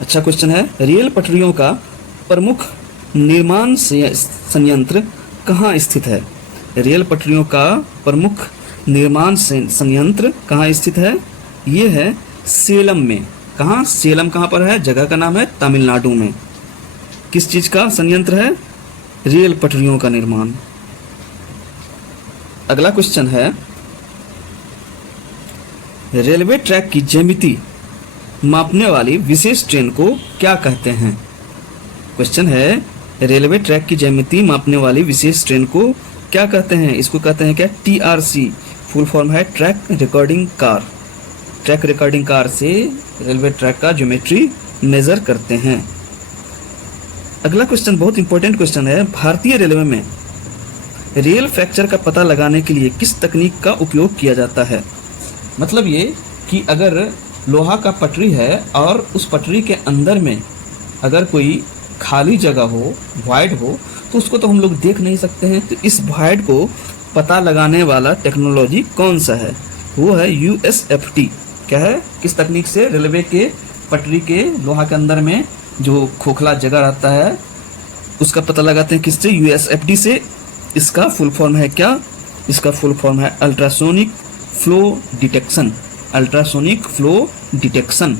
अच्छा क्वेश्चन है, रेल पटरियों का प्रमुख निर्माण संयंत्र कहाँ स्थित है? रेल पटरियों का प्रमुख निर्माण संयंत्र कहाँ स्थित है? ये है सेलम में। कहाँ? सेलम कहाँ पर है? जगह का नाम है, तमिलनाडु में। किस चीज का संयंत्र है? रेल पटरियों का निर्माण। अगला क्वेश्चन है, रेलवे ट्रैक की ज्यामिति मापने वाली विशेष ट्रेन को क्या कहते हैं? क्वेश्चन है, रेलवे ट्रैक की ज्यामिति मापने वाली विशेष ट्रेन को क्या कहते हैं? इसको कहते हैं क्या? TRC, फुल फॉर्म है track recording car. Track recording car से रेलवे ट्रैक का ज्योमेट्री मेजर करते हैं। अगला क्वेश्चन बहुत इंपॉर्टेंट क्वेश्चन है, भारतीय रेलवे में रेल फ्रैक्चर का पता लगाने के लिए किस तकनीक का उपयोग किया जाता है? मतलब ये कि अगर लोहा का पटरी है और उस पटरी के अंदर में अगर कोई खाली जगह हो, वॉइड हो, तो उसको तो हम लोग देख नहीं सकते हैं। तो इस वॉइड को पता लगाने वाला टेक्नोलॉजी कौन सा है? वो है USFT। क्या है? किस तकनीक से रेलवे के पटरी के लोहा के अंदर में जो खोखला जगह रहता है उसका पता लगाते हैं? किससे? USFT से। इसका फुल फॉर्म है क्या? इसका फुल फॉर्म है ultrasonic flow detection. Ultrasonic flow detection.